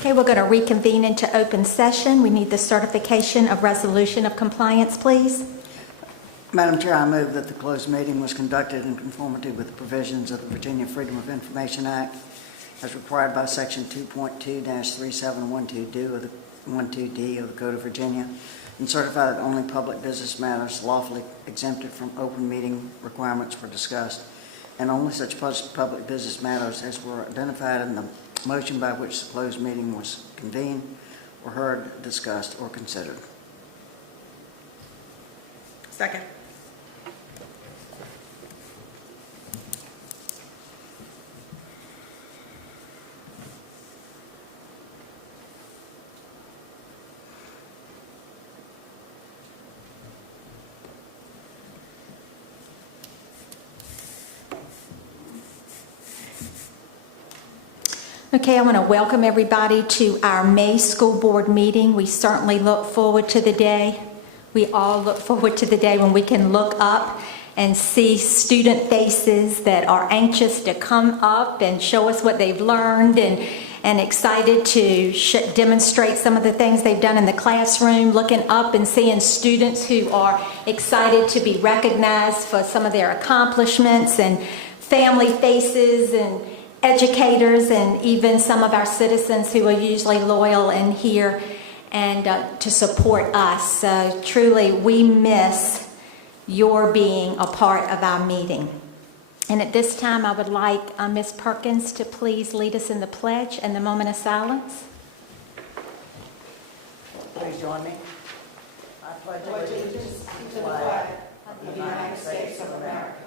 Okay, we're going to reconvene into open session. We need the certification of resolution of compliance, please. Madam Chair, I move that the closed meeting was conducted in conformity with the provisions of the Virginia Freedom of Information Act as required by Section 2.2-3712D of the Code of Virginia, and certify that only public business matters lawfully exempted from open meeting requirements were discussed, and only such public business matters as were identified in the motion by which the closed meeting was convened were heard, discussed, or considered. Second. Okay, I want to welcome everybody to our May school board meeting. We certainly look forward to the day. We all look forward to the day when we can look up and see student faces that are anxious to come up and show us what they've learned and excited to demonstrate some of the things they've done in the classroom, looking up and seeing students who are excited to be recognized for some of their accomplishments, and family faces and educators, and even some of our citizens who are usually loyal and here and to support us. So truly, we miss your being a part of our meeting. And at this time, I would like Ms. Perkins to please lead us in the pledge and the moment of silence. Please join me. I pledge allegiance to the flag of the United States of America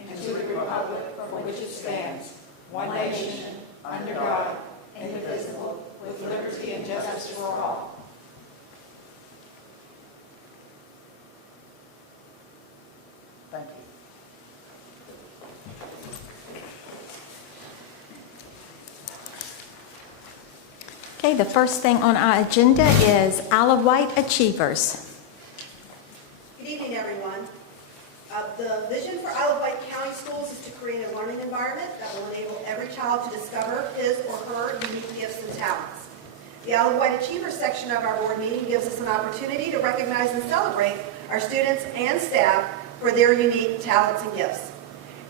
and to the republic for which it stands, one nation, under God, indivisible, with liberty and justice for all. Thank you. Okay, the first thing on our agenda is Isle of Wight Achievers. Good evening, everyone. The vision for Isle of Wight County Schools is to create a learning environment that will enable every child to discover his or her unique gifts and talents. The Isle of Wight Achievers section of our board meeting gives us an opportunity to recognize and celebrate our students and staff for their unique talents and gifts.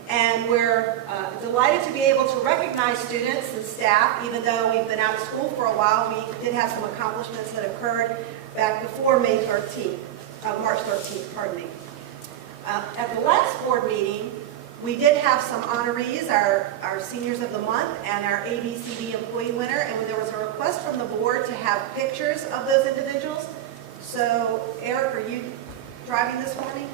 And we're delighted to be able to recognize students and staff, even though we've been out of school for a while. We did have some accomplishments that occurred back before March 13th, pardon me. At the last board meeting, we did have some honorees, our seniors of the month and our ABCD employee winner, and there was a request from the board to have pictures of those individuals. So, Eric, are you driving this morning?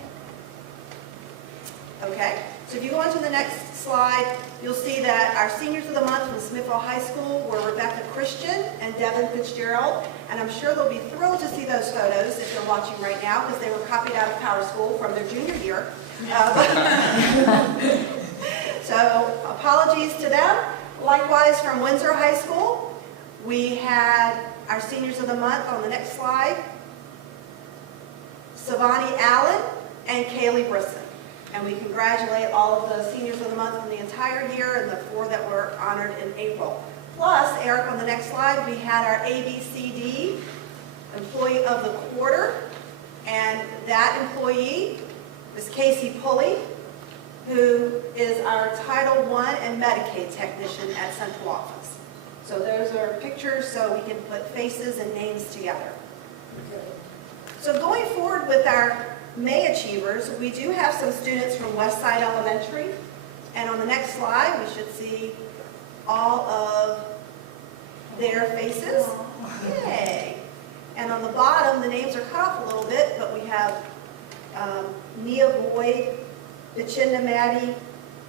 Okay. So if you go on to the next slide, you'll see that our seniors of the month from Smithville High School were Rebecca Christian and Devin Fitzgerald, and I'm sure they'll be thrilled to see those photos if they're watching right now, because they were copied out of Power School from their junior year. So apologies to them. Likewise, from Windsor High School, we had our seniors of the month on the next slide, Savani Allen and Kaylee Brisson. And we congratulate all of the seniors of the month from the entire year and the 4 that were honored in April. Plus, Eric, on the next slide, we had our ABCD Employee of the Quarter. And that employee is Casey Pulley, who is our Title I and Medicaid technician at Central Office. So those are pictures so we can put faces and names together. So going forward with our May Achievers, we do have some students from Westside Elementary, and on the next slide we should see all of their faces. Yay! And on the bottom, the names are cut off a little bit, but we have Nia Boyd, Vichinda Maddie,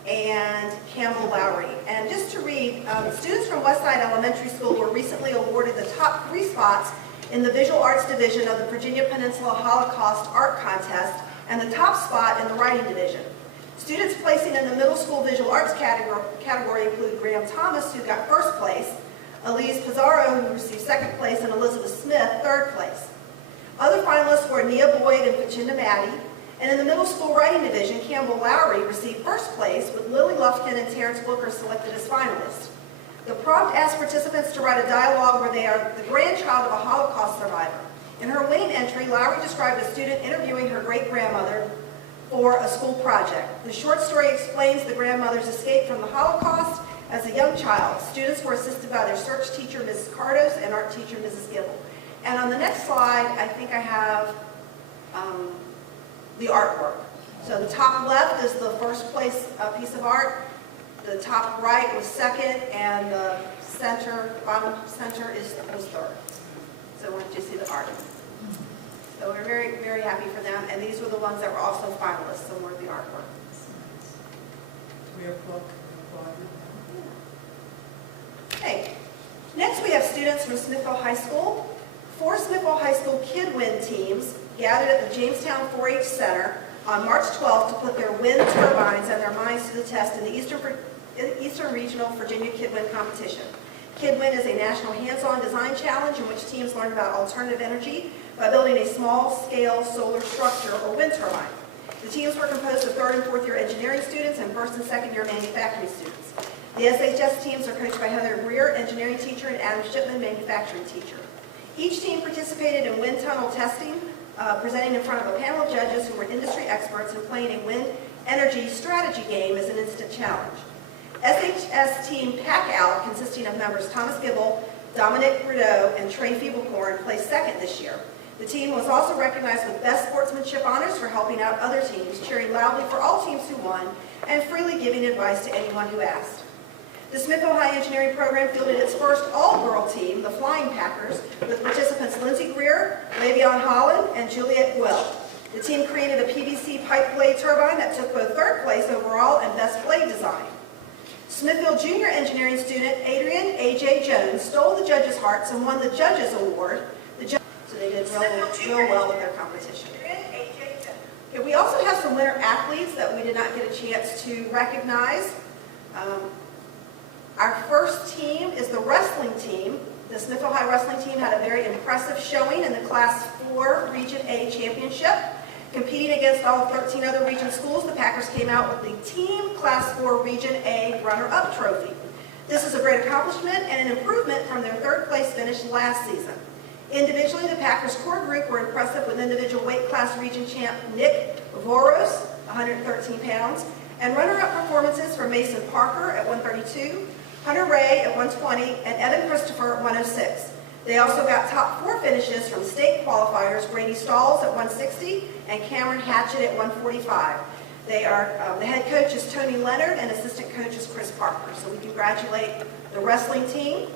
and Campbell Lowry. And just to read, students from Westside Elementary School were recently awarded the top 3 spots in the Visual Arts Division of the Virginia Peninsula Holocaust Art Contest, and the top spot in the Writing Division. Students placing in the middle school visual arts category include Graham Thomas, who got 1st place, Elise Pizarro, who received 2nd place, and Elizabeth Smith, 3rd place. Other finalists were Nia Boyd and Vichinda Maddie, and in the middle school writing division, Campbell Lowry received 1st place, with Lily Lufkin and Terrence Booker selected as finalists. The prompt asked participants to write a dialogue where they are the grandchild of a Holocaust survivor. In her winning entry, Lowry described a student interviewing her great-grandmother for a school project. The short story explains the grandmother's escape from the Holocaust as a young child. Students were assisted by their search teacher, Mrs. Cardos, and art teacher, Mrs. Gibble. And on the next slide, I think I have the artwork. So the top left is the first place piece of art. The top right was second, and the bottom center was third. So I wanted you to see the art. So we're very, very happy for them. And these were the ones that were also finalists, so more of the artwork. We have book. Okay. Next we have students from Smithville High School. 4 Smithville High School Kid Wind teams gathered at the Jamestown 4-H Center on March 12th to put their wind turbines and their minds to the test in the Eastern Regional Virginia Kid Wind competition. Kid Wind is a national hands-on design challenge in which teams learn about alternative energy by building a small-scale solar structure or wind turbine. The teams were composed of 3rd and 4th year engineering students and 1st and 2nd year manufacturing students. The SHS teams are coached by Heather Greer, engineering teacher, and Adam Shipman, manufacturing teacher. Each team participated in wind tunnel testing, presenting in front of a panel of judges who were industry experts and playing a wind energy strategy game as an instant challenge. SHS team Pack Out, consisting of members Thomas Gibble, Dominic Rideau, and Trey Feeblecorn, placed 2nd this year. The team was also recognized with Best Sportsmanship honors for helping out other teams, cheering loudly for all teams who won, and freely giving advice to anyone who asked. The Smithville High Engineering Program fielded its first all-girl team, the Flying Packers, with participants Lindsay Greer, Lavion Holland, and Juliet Will. The team created a PVC pipe blade turbine that took both 3rd place overall and Best Blade Design. Smithville Junior Engineering student Adrian A.J. Jones stole the judges' hearts and won the Judges Award. So they did real well with their competition. Okay, we also have some winter athletes that we did not get a chance to recognize. Our first team is the wrestling team. The Smithville High wrestling team had a very impressive showing in the Class 4 Region A championship. Competing against all 13 other region schools, the Packers came out with the Team Class 4 Region A runner-up trophy. This is a great accomplishment and an improvement from their 3rd place finish last season. Individually, the Packers core group were impressive with individual weight class region champ Nick Voros, 113 pounds, and runner-up performances for Mason Parker at 132, Hunter Ray at 120, and Evan Christopher at 106. They also got top 4 finishes from state qualifiers, Grady Stalls at 160 and Cameron Hatchett at 145. They are, the head coach is Tony Leonard and assistant coach is Chris Parker. So we congratulate the wrestling team.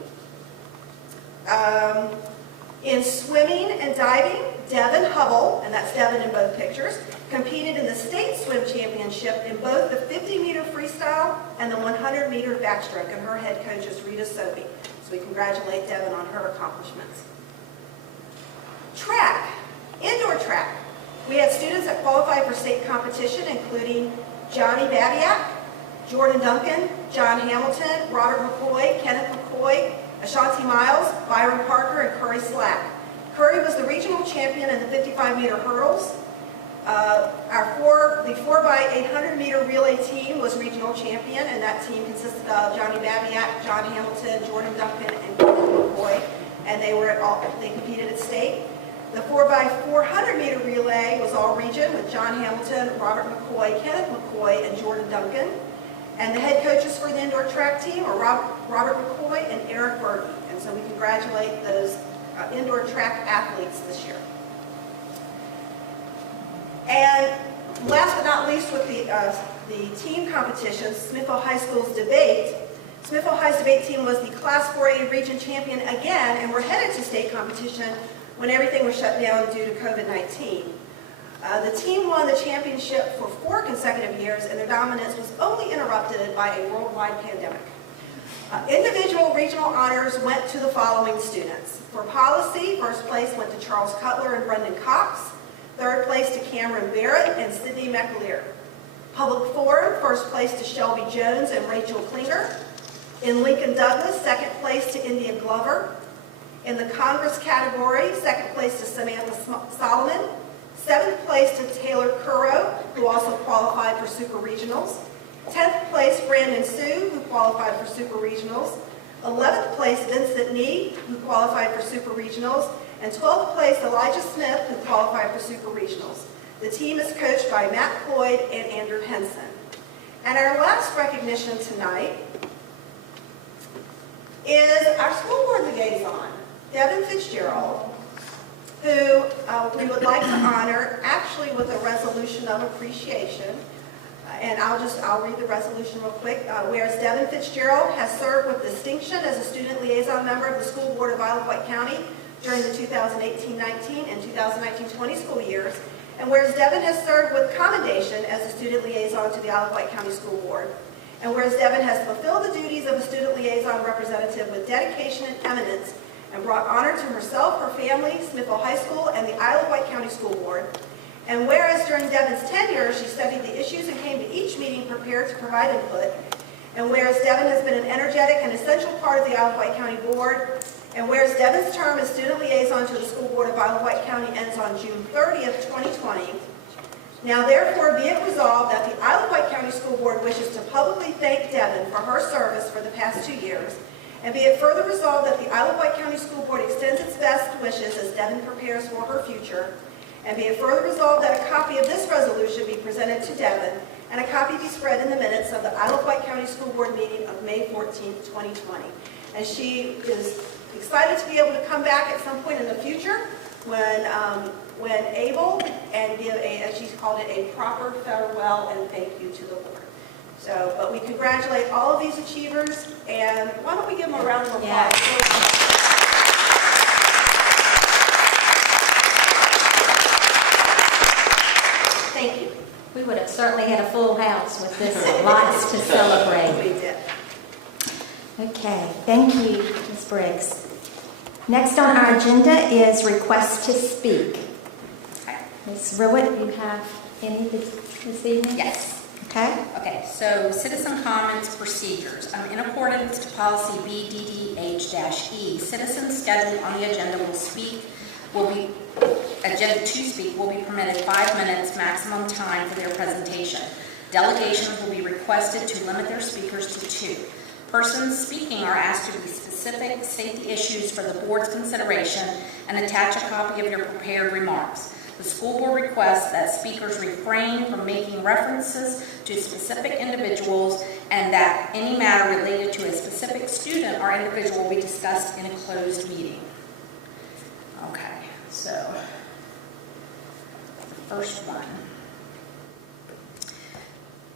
In swimming and diving, Devin Hubble, and that's Devin in both pictures, competed in the state swim championship in both the 50-meter freestyle and the 100-meter backstroke, and her head coach is Rita Sobey. So we congratulate Devin on her accomplishments. Track, indoor track. We had students that qualified for state competition, including Johnny Babiak, Jordan Duncan, John Hamilton, Robert McCoy, Kenneth McCoy, Ashanti Miles, Byron Parker, and Curry Slack. Curry was the regional champion in the 55-meter hurdles. The 4x800 meter relay team was regional champion, and that team consisted of Johnny Babiak, John Hamilton, Jordan Duncan, and Kenneth McCoy, and they competed at state. The 4x400 meter relay was all region with John Hamilton, Robert McCoy, Kenneth McCoy, and Jordan Duncan. And the head coaches for the indoor track team are Robert McCoy and Eric Burton. And so we congratulate those indoor track athletes this year. And last but not least, with the team competitions, Smithville High School's debate. Smithville High's debate team was the Class 4A region champion again, and we're headed to state competition when everything was shut down due to COVID-19. The team won the championship for 4 consecutive years, and their dominance was only interrupted by a worldwide pandemic. Individual regional honors went to the following students. For policy, first place went to Charles Cutler and Brendan Cox. Third place to Cameron Barrett and Sydney McAleer. Public forum, first place to Shelby Jones and Rachel Klinger. In Lincoln Douglas, second place to India Glover. In the Congress category, second place to Samantha Solomon. 7th place to Taylor Currow, who also qualified for Super Regionals. 10th place, Brandon Sue, who qualified for Super Regionals. 11th place, Vincent Nee, who qualified for Super Regionals, and 12th place, Elijah Smith, who qualified for Super Regionals. The team is coached by Matt Floyd and Andrew Henson. And our last recognition tonight is our school board liaison, Devin Fitzgerald, who we would like to honor actually with a resolution of appreciation. And I'll read the resolution real quick. Whereas Devin Fitzgerald has served with distinction as a student liaison member of the School Board of Isle of Wight County during the 2018-19 and 2019-20 school years, and whereas Devin has served with commendation as a student liaison to the Isle of Wight County School Board, and whereas Devin has fulfilled the duties of a student liaison representative with dedication and eminence and brought honor to herself, her family, Smithville High School, and the Isle of Wight County School Board, and whereas during Devin's tenure, she studied the issues and came to each meeting prepared to provide input, and whereas Devin has been an energetic and essential part of the Isle of Wight County Board, and whereas Devin's term as student liaison to the School Board of Isle of Wight County ends on June 30th, 2020, now therefore be it resolved that the Isle of Wight County School Board wishes to publicly thank Devin for her service for the past 2 years, and be it further resolved that the Isle of Wight County School Board extends its best wishes as Devin prepares for her future, and be it further resolved that a copy of this resolution be presented to Devin, and a copy be spread in the minutes of the Isle of Wight County School Board meeting of May 14th, 2020. And she is excited to be able to come back at some point in the future when able and give a, as she's called it, a proper farewell and thank you to the board. So, but we congratulate all of these achievers, and why don't we give them a round of applause? Yeah. Thank you. We would have certainly had a full house with this, lots to celebrate. We did. Okay, thank you, Ms. Briggs. Next on our agenda is request to speak. Ms. Rowett, you have any this evening? Yes. Okay. Okay, so citizen comments procedures. In accordance to policy BDDH-E, citizens scheduled on the agenda to speak will be permitted 5 minutes maximum time for their presentation. Delegations will be requested to limit their speakers to 2. Persons speaking are asked to be specific, state the issues for the board's consideration, and attach a copy of your prepared remarks. The school board requests that speakers refrain from making references to specific individuals and that any matter related to a specific student or individual will be discussed in a closed meeting. Okay, so the first one.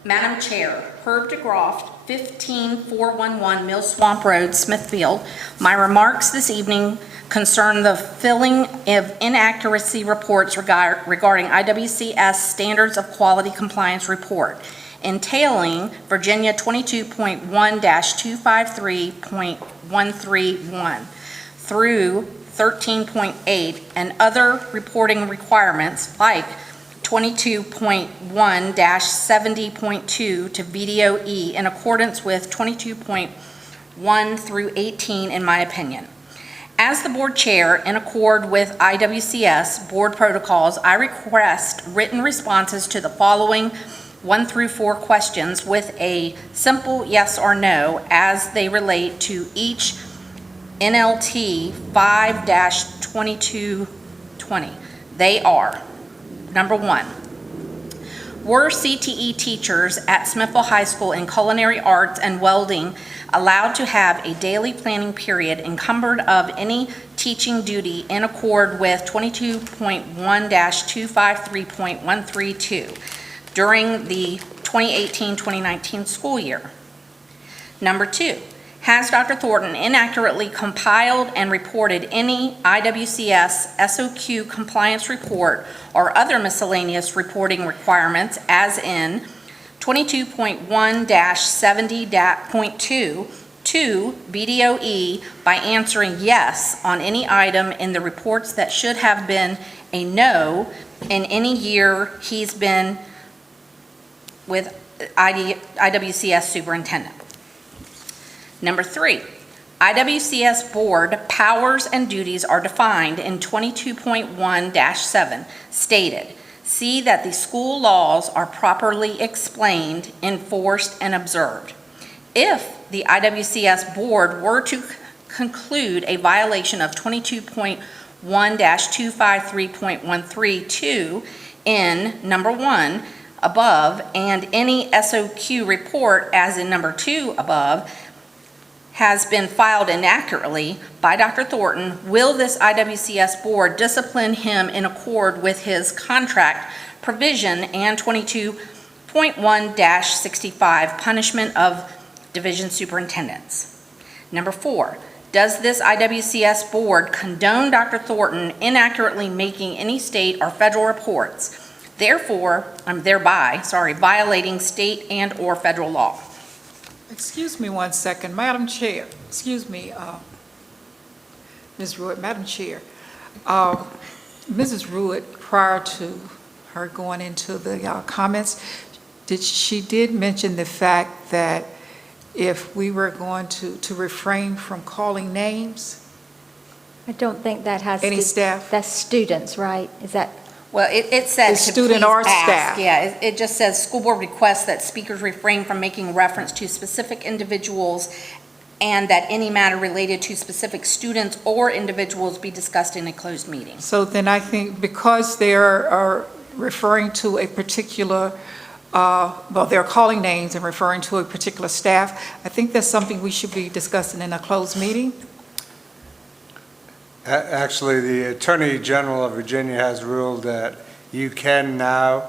Madam Chair, Herb DeGroft, 15411 Mill Swamp Road, Smithfield. My remarks this evening concern the filling of inaccuracy reports regarding IWCS Standards of Quality Compliance Report, entailing Virginia 22.1-253.131 through 13.8 and other reporting requirements like 22.1-70.2 to VDOE in accordance with 22.1 through 18 in my opinion. As the board chair, in accord with IWCS board protocols, I request written responses to the following 1 through 4 questions with a simple yes or no as they relate to each NLT 5-2220. They are: Number 1, were CTE teachers at Smithville High School in culinary arts and welding allowed to have a daily planning period encumbered of any teaching duty in accord with 22.1-253.132 during the 2018-2019 school year? Number 2, has Dr. Thornton inaccurately compiled and reported any IWCS SOQ compliance report or other miscellaneous reporting requirements as in 22.1-70.2 to BDOE by answering yes on any item in the reports that should have been a no in any year he's been with IWCS superintendent? Number 3, IWCS board powers and duties are defined in 22.1-7, stated, see that the school laws are properly explained, enforced, and observed. If the IWCS board were to conclude a violation of 22.1-253.132 in number 1 above and any SOQ report as in number 2 above has been filed inaccurately by Dr. Thornton, will this IWCS board discipline him in accord with his contract provision and 22.1-65 punishment of division superintendents? Number 4, does this IWCS board condone Dr. Thornton inaccurately making any state or federal reports, thereby violating state and or federal law? Excuse me one second, Madam Chair. Excuse me, Ms. Ruitt, Madam Chair. Mrs. Ruitt, prior to her going into the comments, she did mention the fact that if we were going to refrain from calling names, I don't think that has. Any staff? That's students, right? Is that? Well, it says It's to student please or ask. staff. Yeah, it just says, school board requests that speakers refrain from making reference to specific individuals and that any matter related to specific students or individuals be discussed in a closed meeting. so then I think because they are referring to a particular, they're calling names and referring to a particular staff, I think that's something we should be discussing in a closed meeting. Actually, the Attorney General of Virginia has ruled that you can now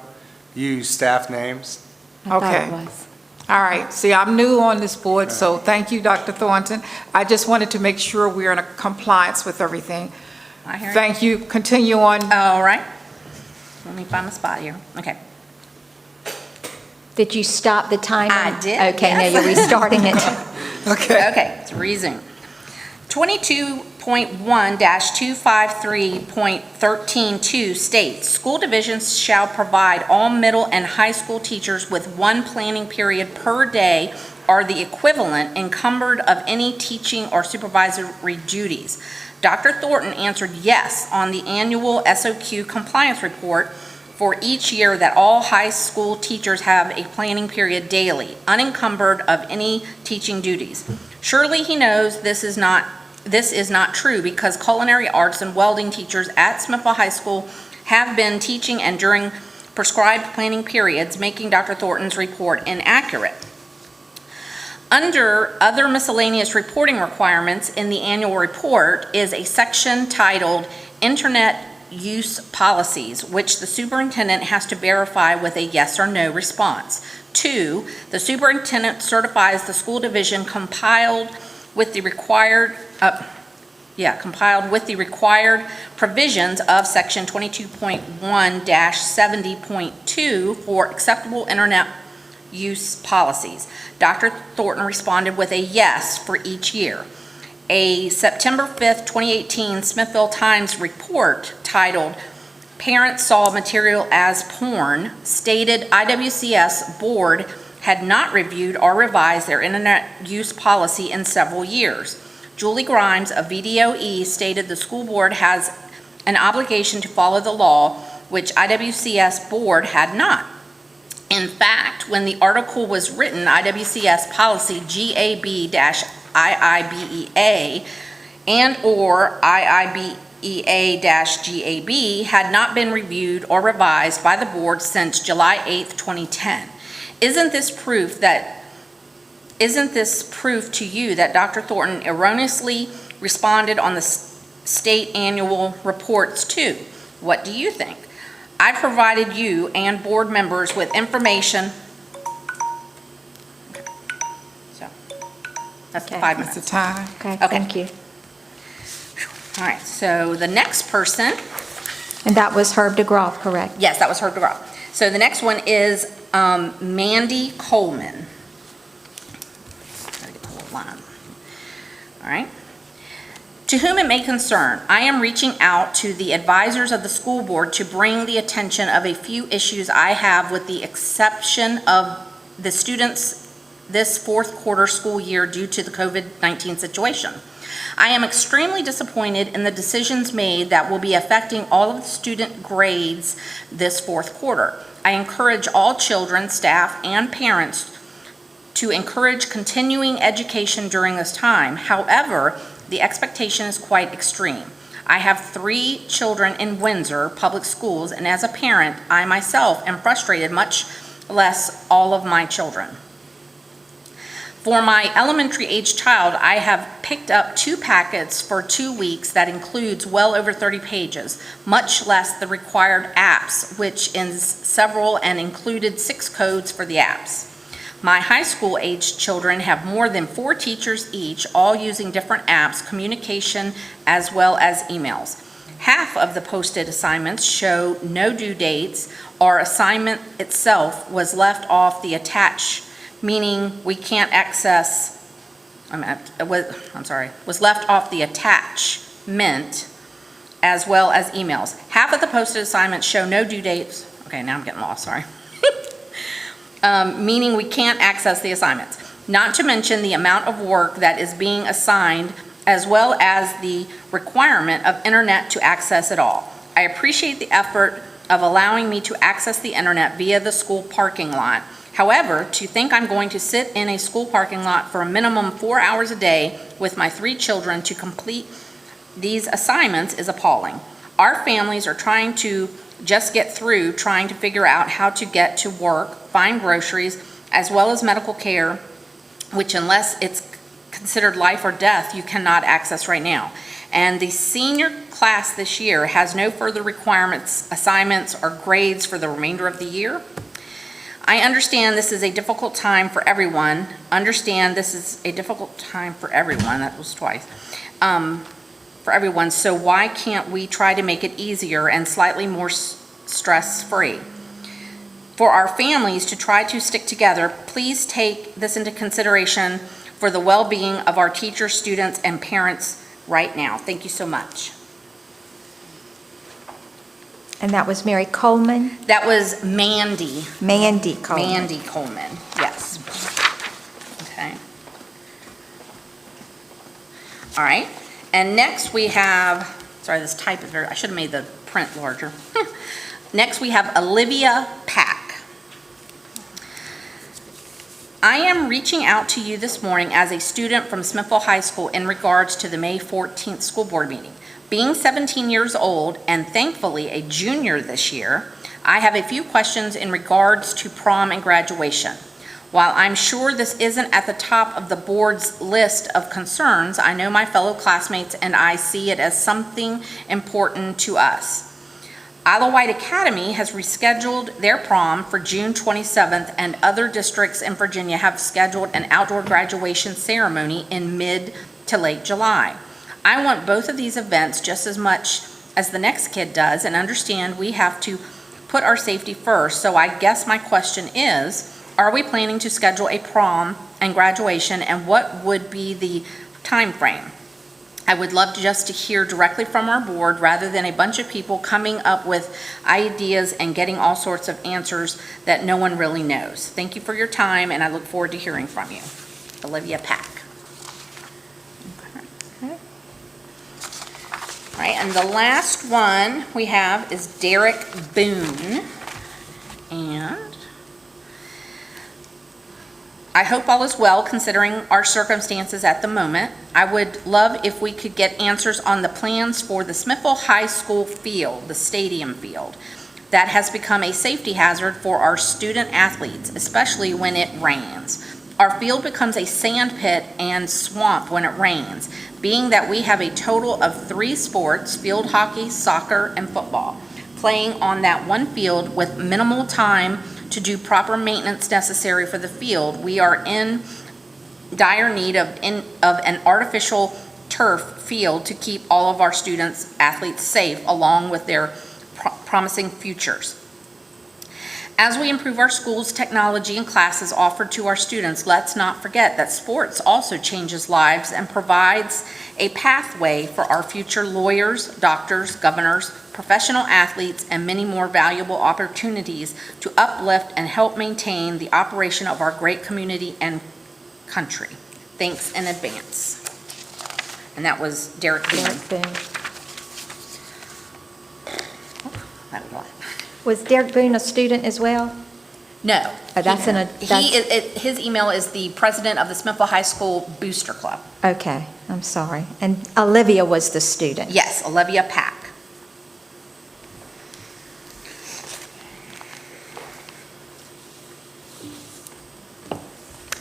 use staff names. I thought Okay. it was. All right, see, I'm new on this board, so thank you, Dr. Thornton. I just wanted to make sure we're in compliance with everything. I hear you. Thank you, continue on. All right. Let me find my spot here. Okay. Did you stop the timer? I did, Okay, now yes. you're restarting it. Okay. Okay, let's resume. 22.1-253.132 states, school divisions shall provide all middle and high school teachers with one planning period per day or the equivalent encumbered of any teaching or supervisory duties. Dr. Thornton answered yes on the annual SOQ compliance report for each year that all high school teachers have a planning period daily, unencumbered of any teaching duties. Surely he knows this is not true because culinary arts and welding teachers at Smithville High School have been teaching and during prescribed planning periods, making Dr. Thornton's report inaccurate. Under other miscellaneous reporting requirements in the annual report is a section titled Internet Use Policies, which the superintendent has to verify with a yes or no response. 2, the superintendent certifies the school division compiled with the required provisions of section 22.1-70.2 for acceptable internet use policies. Dr. Thornton responded with a yes for each year. A September 5th, 2018 Smithville Times report titled Parents Saw Material as Porn stated IWCS board had not reviewed or revised their internet use policy in several years. Julie Grimes of VDOE stated the school board has an obligation to follow the law, which IWCS board had not. In fact, when the article was written, IWCS policy GAB-IIBEA and or IIBEA-GAB had not been reviewed or revised by the board since July 8th, 2010. Isn't this proof to you that Dr. Thornton erroneously responded on the state annual reports too? What do you think? I provided you and board members with information. So, that's Okay. 5 That's minutes. the time. Okay, Okay. thank you. All right, so the next person, And that was Herb DeGraw, correct? yes, that was Herb DeGraw. So the next one is Mandy Coleman. Gotta get the whole line. All right. To whom it may concern, I am reaching out to the advisors of the school board to bring the attention of a few issues I have with the exception of the students this fourth quarter school year due to the COVID-19 situation. I am extremely disappointed in the decisions made that will be affecting all of the student grades this fourth quarter. I encourage all children, staff, and parents to encourage continuing education during this time. However, the expectation is quite extreme. I have 3 children in Windsor Public Schools, and as a parent, I myself am frustrated, much less all of my children. For my elementary age child, I have picked up 2 packets for 2 weeks that includes well over 30 pages, much less the required apps, which is several and included 6 codes for the apps. My high school age children have more than 4 teachers each, all using different apps, communication, as well as emails. Half of the posted assignments show no due dates, or assignment itself was left off the attach, meaning we can't access, was left off the attachment, as well as emails. Half of the posted assignments show no due dates. Okay, now I'm getting lost, sorry. Meaning we can't access the assignments. Not to mention the amount of work that is being assigned, as well as the requirement of internet to access it all. I appreciate the effort of allowing me to access the internet via the school parking lot. However, to think I'm going to sit in a school parking lot for a minimum 4 hours a day with my 3 children to complete these assignments is appalling. Our families are trying to just get through, trying to figure out how to get to work, find groceries, as well as medical care, which unless it's considered life or death, you cannot access right now. And the senior class this year has no further requirements, assignments, or grades for the remainder of the year. I understand this is a difficult time for everyone. That was twice. For everyone, so why can't we try to make it easier and slightly more stress-free? For our families to try to stick together, please take this into consideration for the well-being of our teachers, students, and parents right now. Thank you so much. And that was Mary Coleman? That was Mandy. Mandy Coleman. Mandy Coleman, yes. Okay. All right. And next we have, sorry, this type is very, I should have made the print larger. Next we have Olivia Pack. I am reaching out to you this morning as a student from Smithville High School in regards to the May 14th school board meeting. Being 17 years old and thankfully a junior this year, I have a few questions in regards to prom and graduation. While I'm sure this isn't at the top of the board's list of concerns, I know my fellow classmates and I see it as something important to us. Wight Academy has rescheduled their prom for June 27th, and other districts in Virginia have scheduled an outdoor graduation ceremony in mid to late July. I want both of these events just as much as the next kid does, and understand we have to put our safety first. So I guess my question is, are we planning to schedule a prom and graduation, and what would be the time frame? I would love just to hear directly from our board rather than a bunch of people coming up with ideas and getting all sorts of answers that no one really knows. Thank you for your time, and I look forward to hearing from you. Olivia Pack. Okay. All right, and the last one we have is Derek Boone. And I hope all is well considering our circumstances at the moment. I would love if we could get answers on the plans for the Smithville High School field, the stadium field, that has become a safety hazard for our student athletes, especially when it rains. Our field becomes a sand pit and swamp when it rains, being that we have a total of 3 sports, field hockey, soccer, and football, playing on that one field with minimal time to do proper maintenance necessary for the field. We are in dire need of an artificial turf field to keep all of our students, athletes safe along with their promising futures. As we improve our schools, technology, and classes offered to our students, let's not forget that sports also changes lives and provides a pathway for our future lawyers, doctors, governors, professional athletes, and many more valuable opportunities to uplift and help maintain the operation of our great community and country. Thanks in advance. And that was Derek Boone. Derek Boone. That was a lot. Was Derek Boone a student as well? No. Oh, that's in a- His email is the president of the Smithville High School Booster Club. Okay, I'm sorry. And Olivia was the student? Yes, Olivia Pack.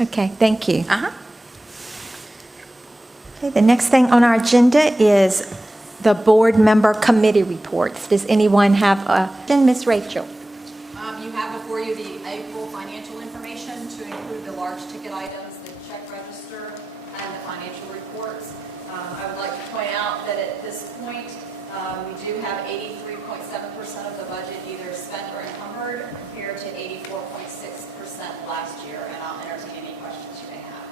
Okay, thank you. Uh-huh. Okay, the next thing on our agenda is the board member committee reports. Does anyone have a, Ms. Rachel? You have before you the April financial information to include the large ticket items, the check register, and the financial reports. I would like to point out that at this point, we do have 83.7% of the budget either spent or encumbered compared to 84.6% last year, and I'll entertain any questions you may have.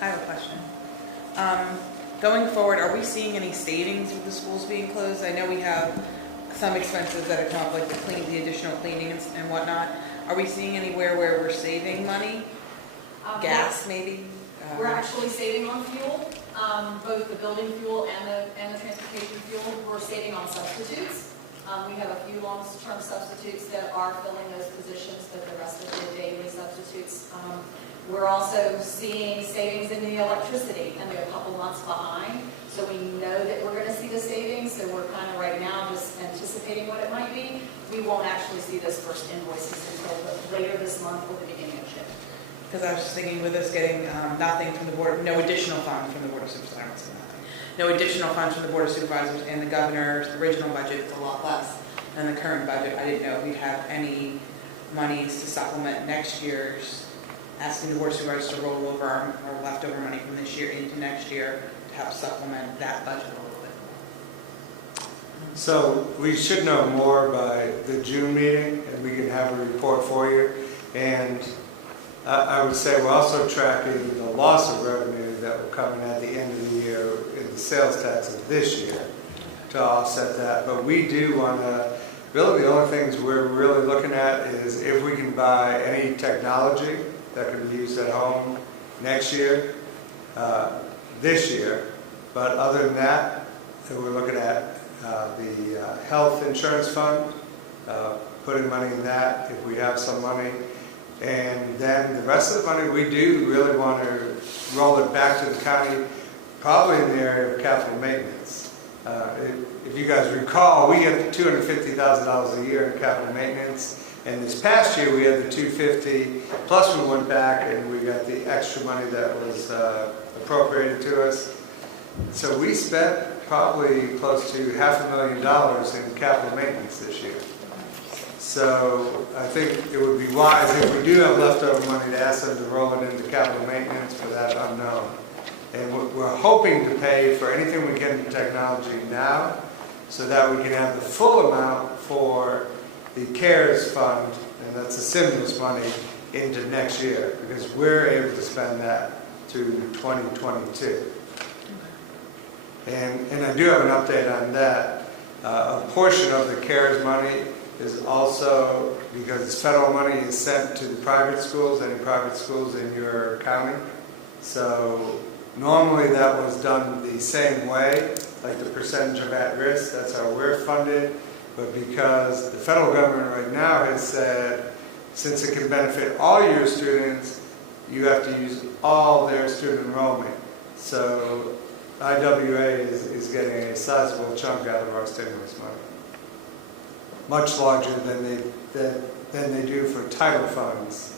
I have a question. Going forward, are we seeing any savings with the schools being closed? I know we have some expenses that have come up, like the additional cleaning and whatnot. Are we seeing anywhere where we're saving money? Gas, maybe? We're actually saving on fuel, both the building fuel and the transportation fuel. We're saving on substitutes. We have a few long-term substitutes that are filling those positions, but the rest of the daily substitutes. We're also seeing savings in the electricity, and they're a couple months behind. So we know that we're going to see the savings, so we're kind of right now just anticipating what it might be. We won't actually see those first invoices until later this month or the beginning of June. Because I was just thinking with us getting nothing from the board, no additional funds from the Board of Supervisors, I won't say nothing. No additional funds from the Board of Supervisors, and the governor's original budget is a lot less than the current budget. I didn't know if we'd have any monies to supplement next year's, asking the Board of Supervisors to roll over our leftover money from this year into next year to help supplement that budget a little bit. So we should know more by the June meeting, and we can have a report for you. And I would say we're also tracking the loss of revenue that will come in at the end of the year in the sales tax of this year to offset that. But we do want to, really the only things we're really looking at is if we can buy any technology that can be used at home next year, this year. But other than that, we're looking at the health insurance fund, putting money in that if we have some money. And then the rest of the money, we do really want to roll it back to the county, probably in the area of capital maintenance. If you guys recall, we get $250,000 a year in capital maintenance. And this past year, we had the $250,000, plus we went back and we got the extra money that was appropriated to us. So we spent probably close to $500,000 in capital maintenance this year. So I think it would be wise, if we do have leftover money, to ask them to roll it into capital maintenance for that unknown. And we're hoping to pay for anything we get in technology now, so that we can have the full amount for the CARES fund, and that's the stimulus money, into next year, because we're able to spend that through 2022. And I do have an update on that. A portion of the CARES money is also, because it's federal money, is sent to the private schools, any private schools in your county. So normally that was done the same way, like the percentage of at-risk, that's how we're funded. But because the federal government right now has said, since it can benefit all your students, you have to use all their student enrollment. So IWA is getting a sizable chunk out of our stimulus money. Much larger than they do for title funds.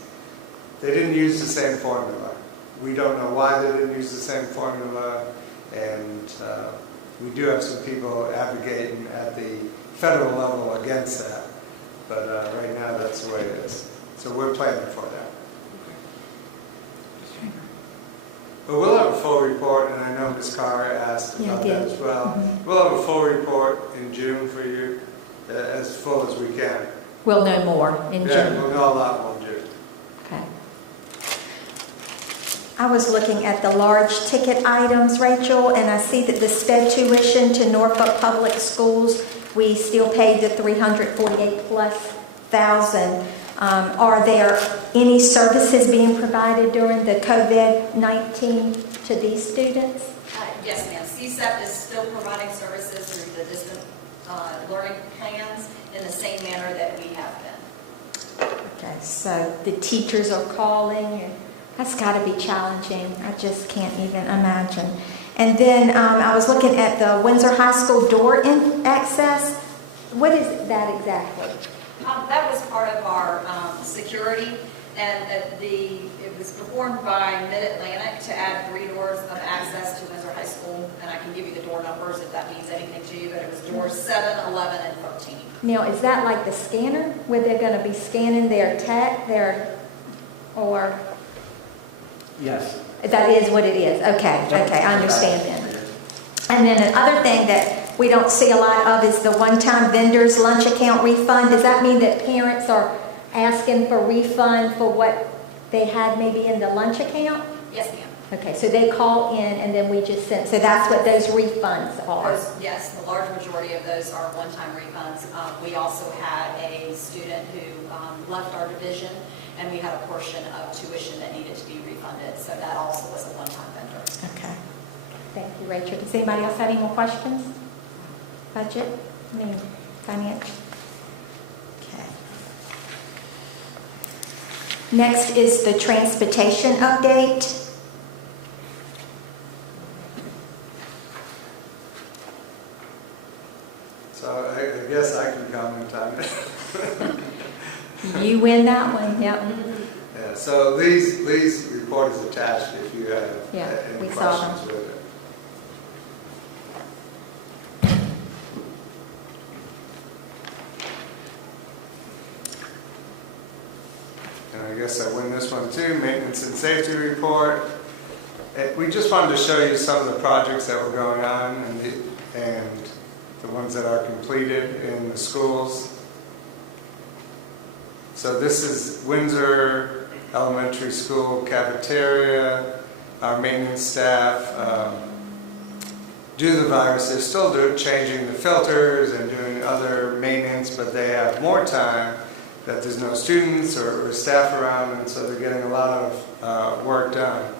They didn't use the same formula. We don't know why they didn't use the same formula, and we do have some people advocating at the federal level against that. But right now, that's the way it is. So we're planning for that. But we'll have a full report, and I know Ms. Carr asked about that as well. Mm-hmm. We'll have a full report in June for you, as full as we can. We'll know more in June. Yeah, we'll know a lot more in June. Okay. I was looking at the large ticket items, Rachel, and I see that the sped tuition to Norfolk Public Schools, we still paid the $348,000+. Are there any services being provided during the COVID-19 to these students? Yes, ma'am. CSEP is still providing services through the distant learning plans in the same manner that we have been. Okay, so the teachers are calling, and that's got to be challenging. I just can't even imagine. And then I was looking at the Windsor High School door access. What is that exactly? That was part of our security, and it was performed by Mid-Atlantic to add 3 doors of access to Windsor High School, and I can give you the door numbers if that means anything to you, but it was doors 7, 11, and 13. Now, is that like the scanner, where they're going to be scanning their or Yes. that is what it is? Okay, I understand then. And then another thing that we don't see a lot of is the one-time vendor's lunch account refund. Does that mean that parents are asking for refund for what they had maybe in the lunch account? Yes, ma'am. Okay, so they call in and then we just send, so that's what those refunds are? Yes, the large majority of those are one-time refunds. We also had a student who left our division, and we had a portion of tuition that needed to be refunded, so that also was a one-time vendor. Okay. Thank you, Rachel. Does anybody else have any more questions? Budget? Financial? Okay. Next is the transportation update. So I guess I can comment on it. You win that one, yep. Yeah, so Lee's report is attached if you have Yeah, any we saw them. questions with it. And I guess I win this one too, maintenance and safety report. We just wanted to show you some of the projects that were going on and the ones that are completed in the schools. So this is Windsor Elementary School cafeteria. Our maintenance staff do the virus. They're still changing the filters and doing other maintenance, but they have more time that there's no students or staff around, and so they're getting a lot of work done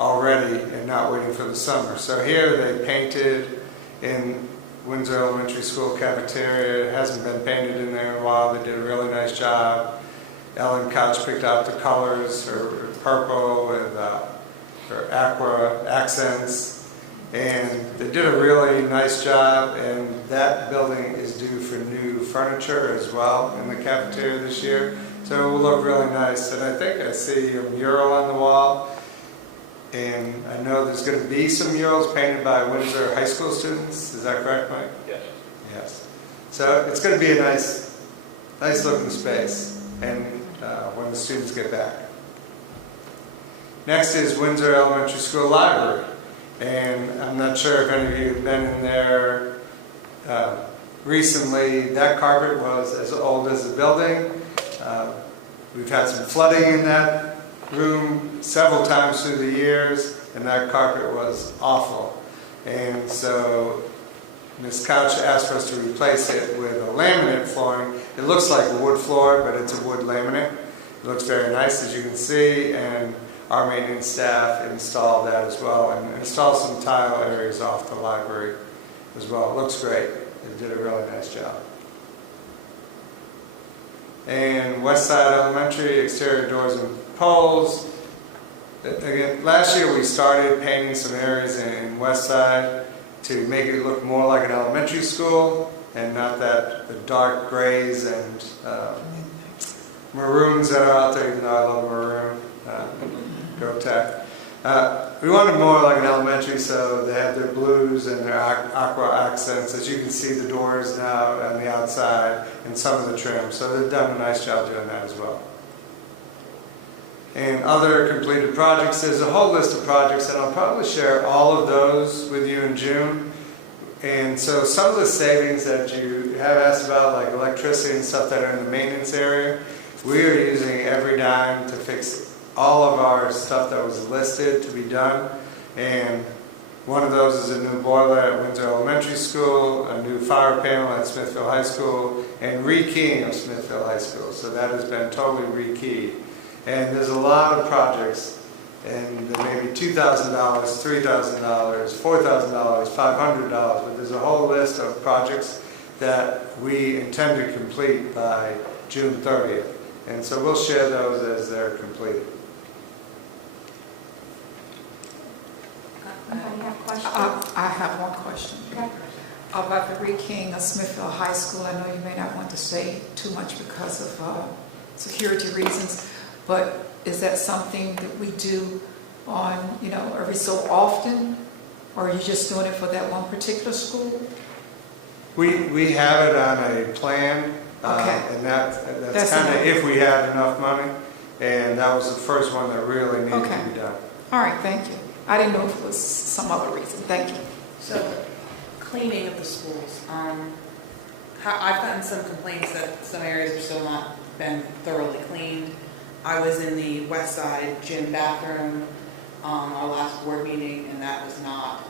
already and not waiting for the summer. So here they painted in Windsor Elementary School cafeteria. It hasn't been painted in there in a while. They did a really nice job. Ellen Couch picked out the colors, her purple with her aqua accents, and they did a really nice job. And that building is due for new furniture as well in the cafeteria this year, so it will look really nice. And I think I see a mural on the wall, and I know there's going to be some murals painted by Windsor High School students. Is that correct, Mike? Yes. Yes. So it's going to be a nice looking space, and when the students get back. Next is Windsor Elementary School Library, and I'm not sure if any of you have been in there recently. That carpet was as old as the building. We've had some flooding in that room several times through the years, and that carpet was awful. And so Ms. Couch asked for us to replace it with a laminate flooring. It looks like a wood floor, but it's a wood laminate. It looks very nice, as you can see, and our maintenance staff installed that as well, and installed some tile areas off the library as well. It looks great. They did a really nice job. And Westside Elementary, exterior doors and poles. Again, last year we started painting some areas in Westside to make it look more like an elementary school and not the dark grays and maroons that are out there, even though I love maroon. Go Tech. We wanted more like an elementary, so they have their blues and their aqua accents. As you can see, the doors now on the outside and some of the trim. So they've done a nice job doing that as well. And other completed projects, there's a whole list of projects, and I'll probably share all of those with you in June. And so some of the savings that you have asked about, like electricity and stuff that are in the maintenance area, we are using every dime to fix all of our stuff that was listed to be done. And one of those is a new boiler at Windsor Elementary School, a new fire panel at Smithfield High School, and rekeying of Smithfield High School. So that has been totally rekeyed. And there's a lot of projects, and there may be $2,000, $3,000, $4,000, $500, but there's a whole list of projects that we intend to complete by June 30th. And so we'll share those as they're completed. Anybody have questions? I have one question. Okay. About the re-keying of Smithfield High School. I know you may not want to say too much because of security reasons, but is that something that we do on, every so often? Or are you just doing it for that one particular school? We have it on a plan, Okay. and that's That's kind of enough. if we have enough money, and that was the first one that really needed Okay. to be done. All right, thank you. I didn't know if it was some other reason. Thank you. So, cleaning of the schools. I've gotten some complaints that some areas have still not been thoroughly cleaned. I was in the Westside gym bathroom our last board meeting, and that has not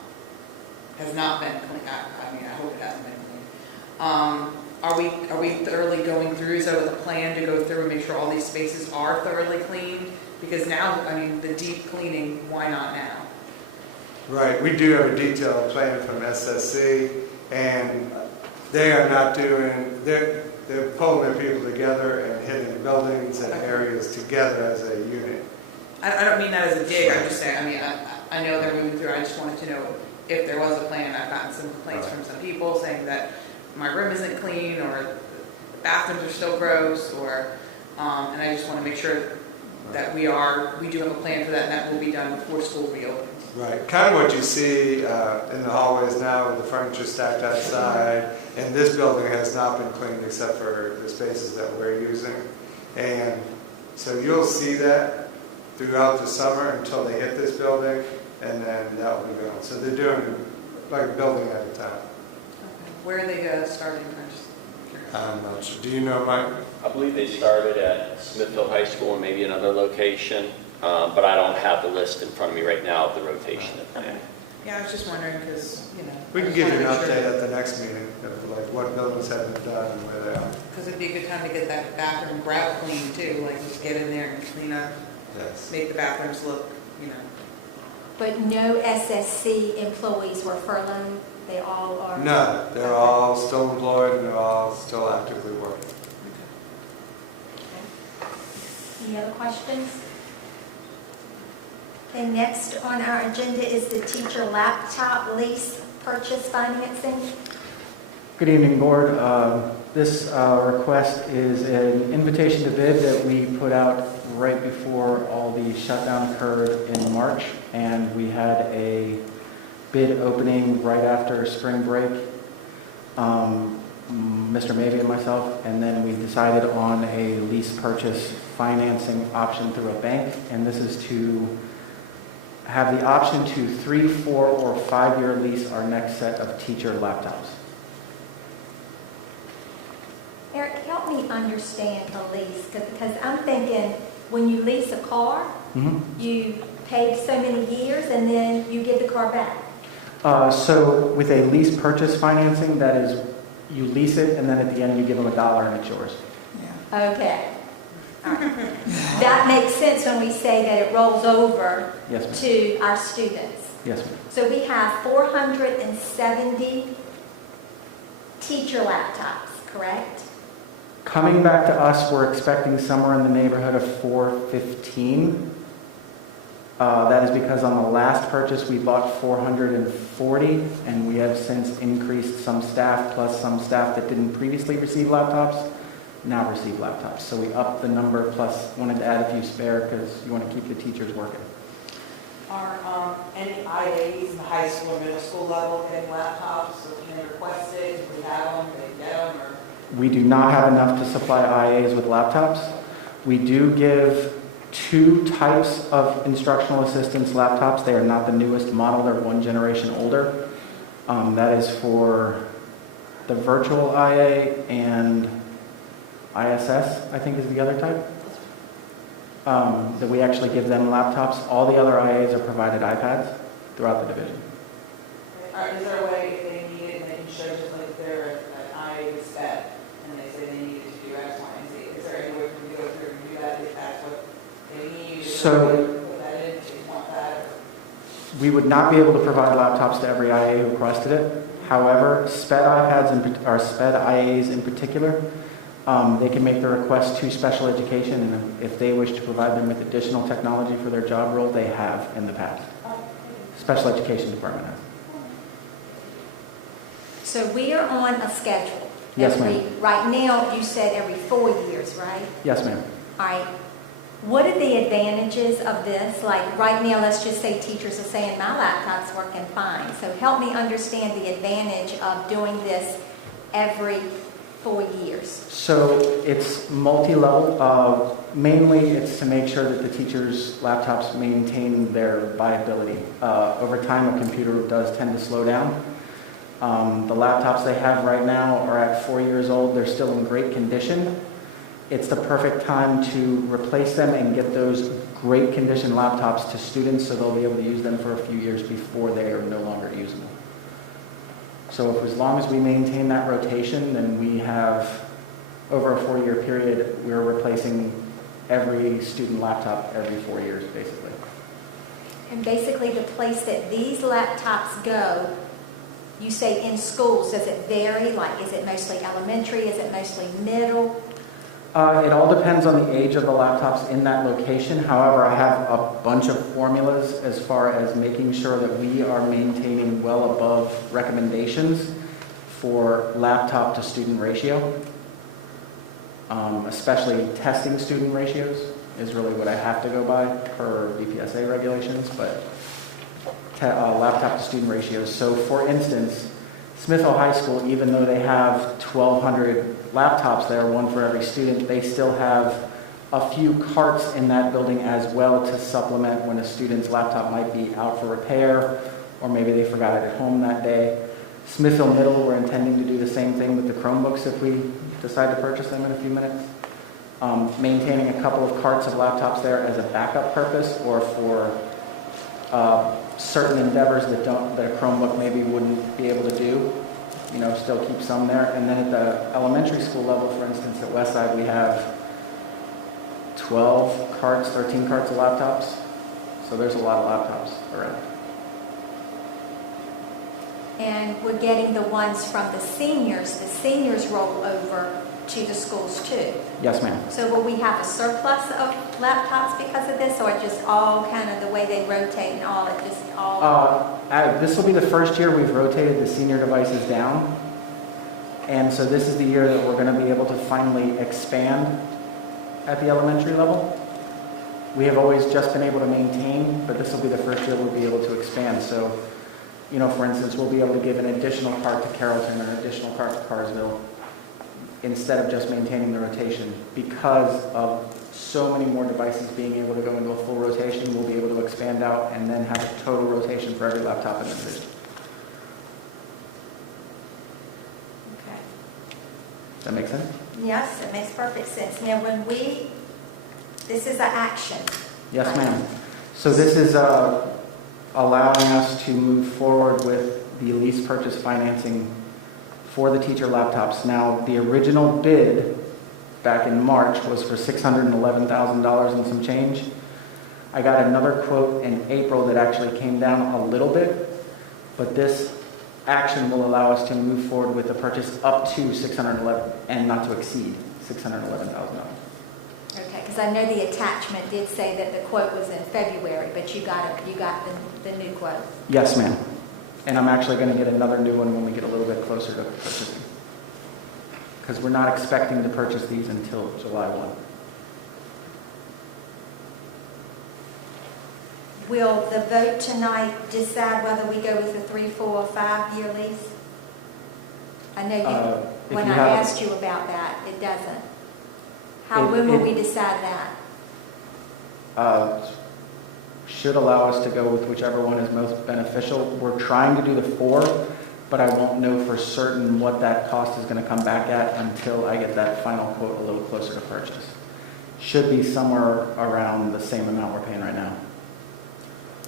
been cleaned. I hope it hasn't been cleaned. Are we thoroughly going through? So with a plan to go through and make sure all these spaces are thoroughly cleaned? Because now, the deep cleaning, why not now? Right, we do have a detailed plan from SSC, and they are not they're pulling their people together and hitting buildings and areas together as a unit. I don't mean that as a dig. I'm just saying. I know they're moving through. I just wanted to know if there was a plan. I've gotten some complaints from some people saying that my room isn't clean, or the bathrooms are still gross, or and I just want to make sure that we do have a plan for that, and that will be done before school reopens. Right, kind of what you see in the hallways now with the furniture stacked outside, and this building has not been cleaned except for the spaces that we're using. And so you'll see that throughout the summer until they hit this building, and then that will be going. So they're doing like a building at a time. Where are they starting? I'm not sure. Do you know, Mike? I believe they started at Smithfield High School and maybe another location, but I don't have the list in front of me right now of the rotation of plan. Yeah, I was just wondering because, We can give you an update at the next meeting of like what buildings have been done and where they are. Because it'd be a good time to get that bathroom grout clean too, like just get in there and clean up, Yes. make the bathrooms look, But no SSC employees were furloughed? They all are? No, they're all still employed and they're all still actively working. Any other questions? And next on our agenda is the teacher laptop lease purchase financing. Good evening, Board. This request is an invitation to bid that we put out right before all the shutdown occurred in March, and we had a bid opening right after spring break. Mr. Mavey and myself, and then we decided on a lease purchase financing option through a bank, and this is to have the option to 3, 4, or 5-year lease our next set of teacher laptops. Eric, help me understand a lease, because I'm thinking when you lease a car, you pay so many years and then you give the car back. So with a lease purchase financing, that is, you lease it, and then at the end you give them $1 and it's yours. Okay. All right. That makes sense when we say that it rolls over Yes, ma'am. to our students. Yes, ma'am. So we have 470 teacher laptops, correct? Coming back to us, we're expecting somewhere in the neighborhood of 415. That is because on the last purchase, we bought 440, and we have since increased some staff, plus some staff that didn't previously receive laptops, now receive laptops. So we upped the number, plus wanted to add a few spare because you want to keep the teachers working. Are any IAs in the high school or middle school level getting laptops? So can they request it? If we have them, they get them? Or? We do not have enough to supply IAs with laptops. We do give 2 types of instructional assistance laptops. They are not the newest model, they're 1 generation older. That is for the virtual IA and ISS, I think is the other type. That we actually give them laptops. All the other IAs are provided iPads throughout the division. Is there a way if they need it and they can show just like they're an IA spec and they say they need it to do X, Y, and Z? Is there any way for you to go through and do that if that's what they need? Is there a way to put that in if you want that? We would not be able to provide laptops to every IA who requested it. However, SPED iPads or SPED IAs in particular, They can make the request to special education, and if they wish to provide them with additional technology for their job role, they have in the past. Special education department has. So we are on a schedule. Yes, ma'am. Right now, you said every 4 years, right? Yes, ma'am. All right. What are the advantages of this? Like right now, let's just say teachers are saying my laptop's working fine. So help me understand the advantage of doing this every 4 years. So it's multi-level. Mainly, it's to make sure that the teachers' laptops maintain their viability. Over time, a computer does tend to slow down. The laptops they have right now are at 4 years old. They're still in great condition. It's the perfect time to replace them and get those great condition laptops to students so they'll be able to use them for a few years before they are no longer usable. So if, as long as we maintain that rotation, then we have, over a 4-year period, we're replacing every student laptop every 4 years, basically. And basically the place that these laptops go, you say in schools, does it vary? Like, is it mostly elementary? Is it mostly middle? It all depends on the age of the laptops in that location. However, I have a bunch of formulas as far as making sure that we are maintaining well above recommendations for laptop to student ratio. Especially testing student ratios is really what I have to go by per BPSA regulations, but laptop to student ratios. So for instance, Smithville High School, even though they have 1,200 laptops there, one for every student, they still have a few carts in that building as well to supplement when a student's laptop might be out for repair, or maybe they forgot it at home that day. Smithville Middle, we're intending to do the same thing with the Chromebooks if we decide to purchase them in a few minutes. Maintaining a couple of carts of laptops there as a backup purpose, or for certain endeavors that a Chromebook maybe wouldn't be able to do, still keep some there. And then at the elementary school level, for instance, at Westside, we have 12 carts, 13 carts of laptops. So there's a lot of laptops around. And we're getting the ones from the seniors. The seniors roll over to the schools too. Yes, ma'am. So will we have a surplus of laptops because of this, or just all kind of the way they rotate and all, it just all? This will be the first year we've rotated the senior devices down. And so this is the year that we're going to be able to finally expand at the elementary level. We have always just been able to maintain, but this will be the first year we'll be able to expand. So, for instance, we'll be able to give an additional cart to Carrollton or an additional cart to Carsville, instead of just maintaining the rotation. Because of so many more devices being able to go into a full rotation, we'll be able to expand out and then have a total rotation for every laptop in the division. Okay. Does that make sense? Yes, it makes perfect sense. Now, this is an action. Yes, right? ma'am. So this is allowing us to move forward with the lease purchase financing for the teacher laptops. Now, the original bid back in March was for $611,000 and some change. I got another quote in April that actually came down a little bit, but this action will allow us to move forward with the purchase up to $611 and not to exceed $611,000. Okay, because I know the attachment did say that the quote was in February, but you got the new quote. Yes, ma'am. And I'm actually going to get another new one when we get a little bit closer to purchasing. Because we're not expecting to purchase these until July 1. Will the vote tonight decide whether we go with a 3, 4, or 5-year lease? I know when I asked you about that, it doesn't. When will we decide that? Should allow us to go with whichever one is most beneficial. We're trying to do the 4, but I won't know for certain what that cost is going to come back at until I get that final quote a little closer to purchase. Should be somewhere around the same amount we're paying right now.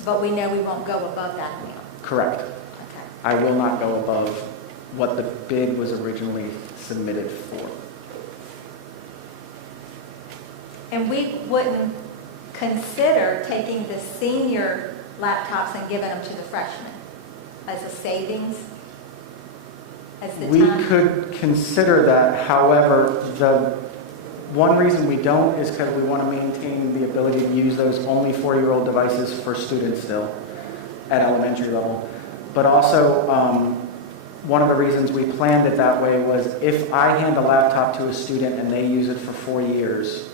But we know we won't go above that amount. Correct. Okay. I will not go above what the bid was originally submitted for. And we wouldn't consider taking the senior laptops and giving them to the freshmen as a savings? as the We time? could consider that. However, the one reason we don't is because we want to maintain the ability to use those only 4-year-old devices for students still at elementary level. But also, one of the reasons we planned it that way was if I hand a laptop to a student and they use it for 4 years,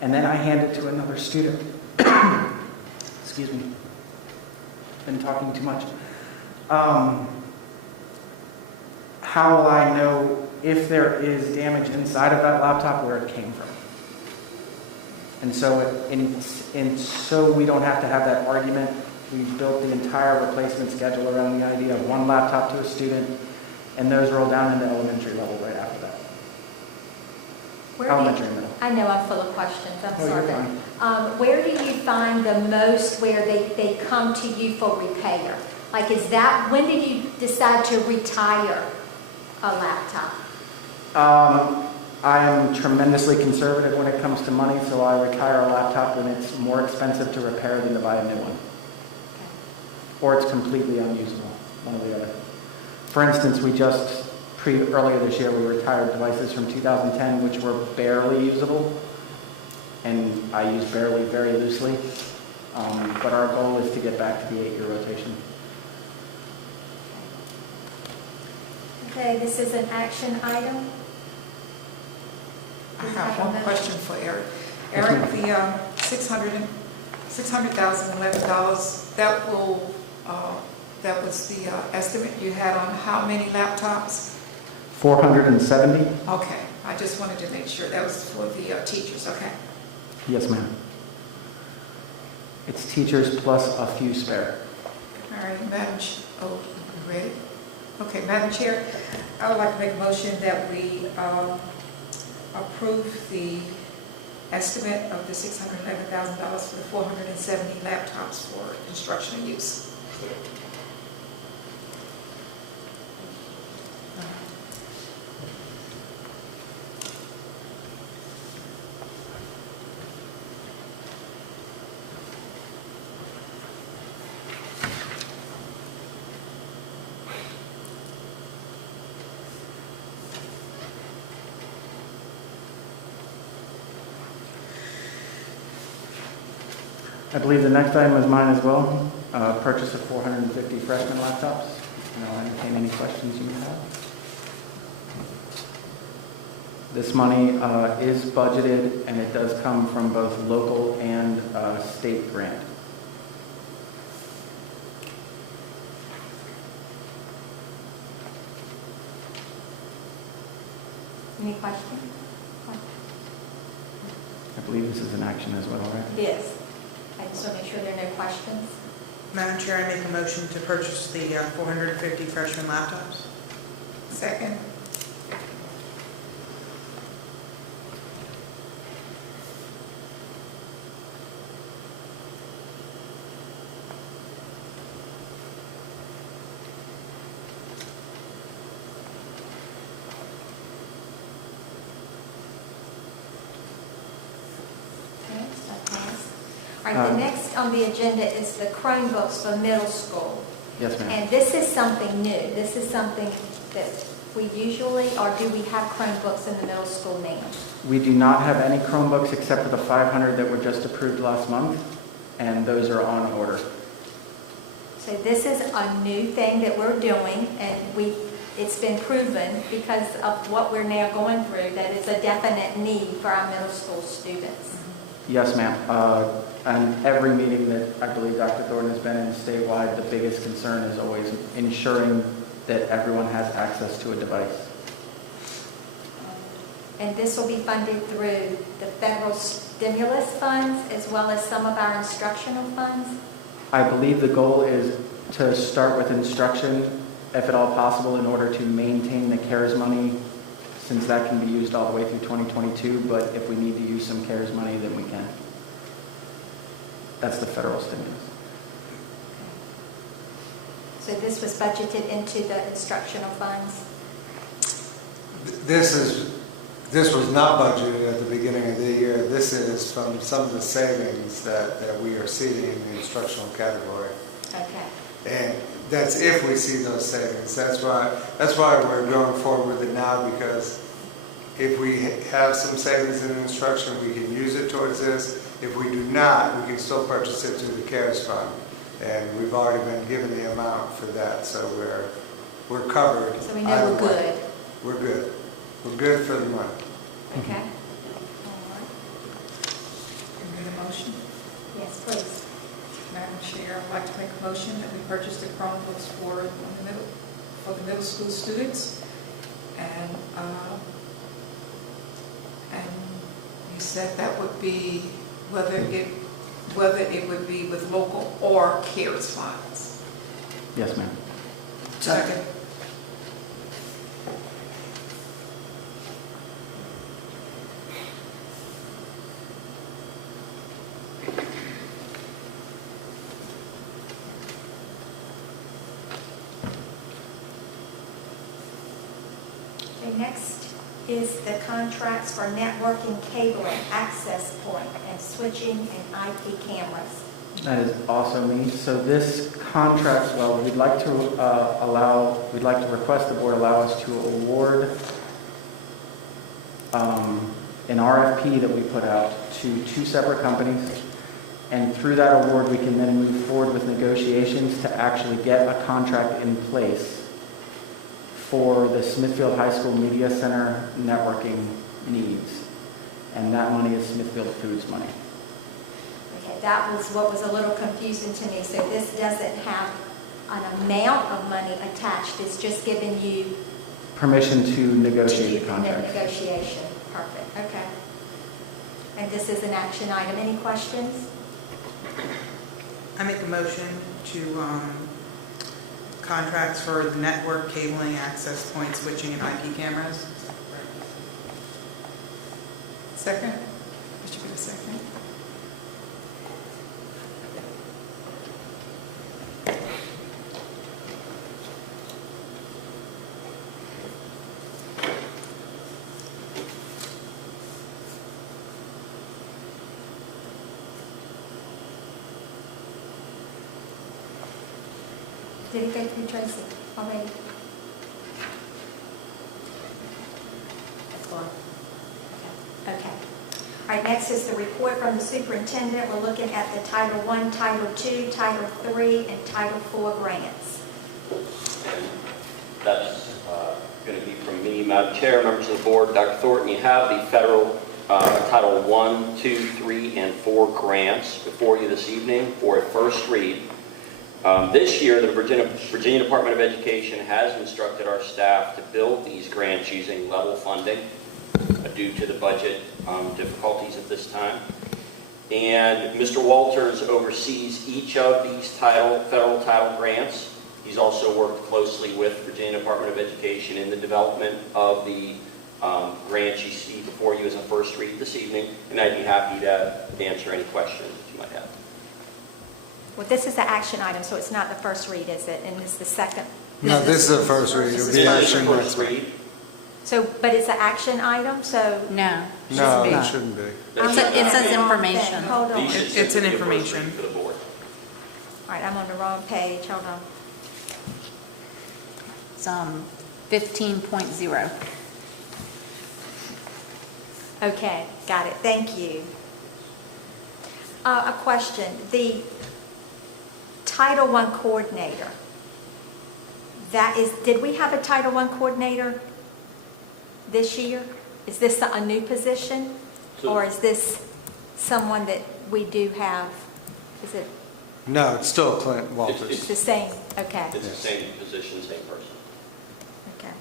and then I hand it to another student, excuse me, been talking too much. How will I know if there is damage inside of that laptop where it came from? And so we don't have to have that argument, we built the entire replacement schedule around the idea of one laptop to a student, and those roll down into elementary level right after that. Where do you- Elementary and middle. I know I'm full of questions, I'm No, you're sorry. fine. Where do you find the most where they come to you for repair? Like, is that, when did you decide to retire a laptop? I am tremendously conservative when it comes to money, so I retire a laptop when it's more expensive to repair than to buy a new one. Or it's completely unusable, one or the other. For instance, earlier this year, we retired devices from 2010 which were barely usable, and I use barely very loosely. But our goal is to get back to the 8-year rotation. Okay, this is an action item. I have one question for Eric. Eric, the $600,011, that was the estimate you had on how many laptops? 470? Okay, I just wanted to make sure that was for the teachers, okay. Yes, ma'am. It's teachers plus a few spare. All right, you ready? Okay, Madam Chair, I would like to make a motion that we approve the estimate of the $611,000 for the 470 laptops for instructional use. I believe the next item is mine as well. Purchase of 450 freshman laptops. And I'll entertain any questions you may have. This money is budgeted, and it does come from both local and state grant. Any questions? I believe this is an action as well, right? Yes. I just want to make sure there are no questions. Madam Chair, I make a motion to purchase the 450 freshman laptops. Second. Okay, so passed. All right, the next on the agenda is the Chromebooks for middle school. Yes, ma'am. And this is something new. This is something that we usually, or do we have Chromebooks in the middle school now? We do not have any Chromebooks except for the 500 that were just approved last month, and those are on order. So this is a new thing that we're doing, and it's been proven because of what we're now going through that it's a definite need for our middle school students. Yes, ma'am. And every meeting that I believe Dr. Thornton has been in statewide, the biggest concern is always ensuring that everyone has access to a device. And this will be funded through the federal stimulus funds as well as some of our instructional funds. I believe the goal is to start with instruction, if at all possible, in order to maintain the CARES money, since that can be used all the way through 2022, but if we need to use some CARES money, then we can. That's the federal stimulus. So this was budgeted into the instructional funds. This was not budgeted at the beginning of the year. This is from some of the savings that we are seeing in the instructional category. Okay. And That's if we see those savings. That's why we're going forward with it now, because if we have some savings in instruction, we can use it towards this. If we do not, we can still purchase it through the CARES Fund. And we've already been given the amount for that, so we're covered. So we know we're good. We're good. We're good for the money. Okay? All right. Can we get a motion? Yes, please. Madam Chair, I'd like to make a motion that we purchase the Chromebooks for the middle school students. And you said that would be whether it would be with local or CARES funds. Yes, ma'am. Second. Okay, next is the contracts for networking, cabling, access point, and switching and IP cameras. That is also me. So this contract, well, we'd like to request the board allow us to award an RFP that we put out to 2 separate companies. And through that award, we can then move forward with negotiations to actually get a contract in place for the Smithfield High School Media Center networking needs. And that money is Smithfield Foods money. Okay, that was what was a little confusing to me. So this doesn't have an amount of money attached. It's just giving you Permission to negotiate the contract. negotiation. Perfect. Okay. And this is an action item. Any questions? I make a motion to contracts for the network, cabling, access point, switching, and IP cameras. Second? Did you get a second? Did it go through Tracy already? That's gone. Okay. All right, next is the report from the superintendent. We're looking at the Title I, Title II, Title III, and Title IV grants. And that's going to be from me, Madam Chair, members of the board. Dr. Thornton, you have the federal Title I, II, III, and IV grants before you this evening for a first read. This year, the Virginia Department of Education has instructed our staff to build these grants using level funding due to the budget difficulties at this time. And Mr. Walters oversees each of these federal title grants. He's also worked closely with Virginia Department of Education in the development of the grants you see before you as a first read this evening, and I'd be happy to answer any questions that you might have. Well, this is the action item, so it's not the first read, is it? And it's the second. No, this is the first read. It'll This be is action the next first week. read. So, but it's an action item, so. No. No, it shouldn't be. I'm It looking at says the wrong information. thing. Hold on. These All should It's an simply be a first information. read for the board. right, I'm on the wrong page. Hold on. It's 15.0. Okay, got it. Thank you. A question. The Title I coordinator, did we have a Title I coordinator this year? Is this a new position? Or is this someone that we do have? Is it No, it's still Clint Walters. it's the same? Okay, It's the same position, same person. okay.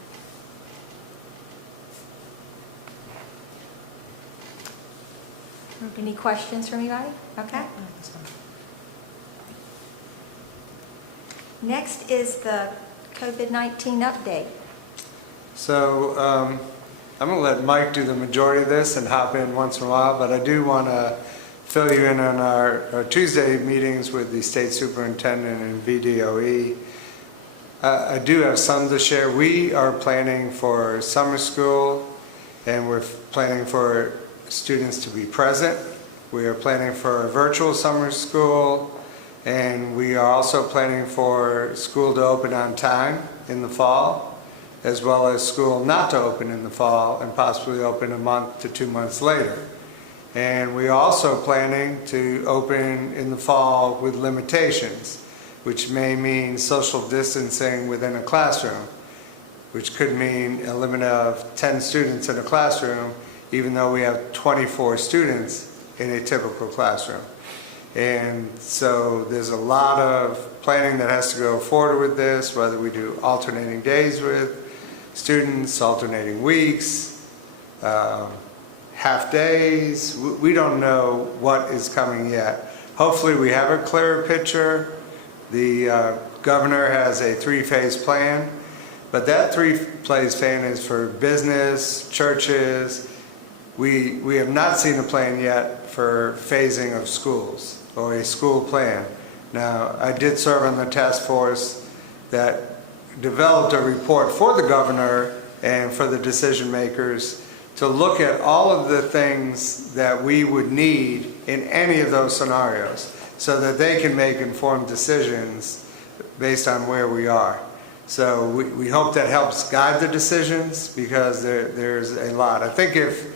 Any questions from anybody? Okay. Next is the COVID-19 update. So I'm going to let Mike do the majority of this and hop in once in a while, but I do want to fill you in on our Tuesday meetings with the state superintendent and VDOE. I do have some to share. We are planning for summer school, and we're planning for students to be present. We are planning for a virtual summer school, And we are also planning for school to open on time in the fall, as well as school not to open in the fall and possibly open a month to 2 months later. And we are also planning to open in the fall with limitations, which may mean social distancing within a classroom, which could mean a limit of 10 students in a classroom, even though we have 24 students in a typical classroom. And so there's a lot of planning that has to go forward with this, whether we do alternating days with students, alternating weeks, half days. We don't know what is coming yet. Hopefully we have a clearer picture. The governor has a 3-phase plan, but that 3-phase plan is for business, churches. We have not seen a plan yet for phasing of schools or a school plan. Now, I did serve on the task force that developed a report for the governor and for the decision makers to look at all of the things that we would need in any of those scenarios so that they can make informed decisions based on where we are. So we hope that helps guide the decisions, because there's a lot. I think if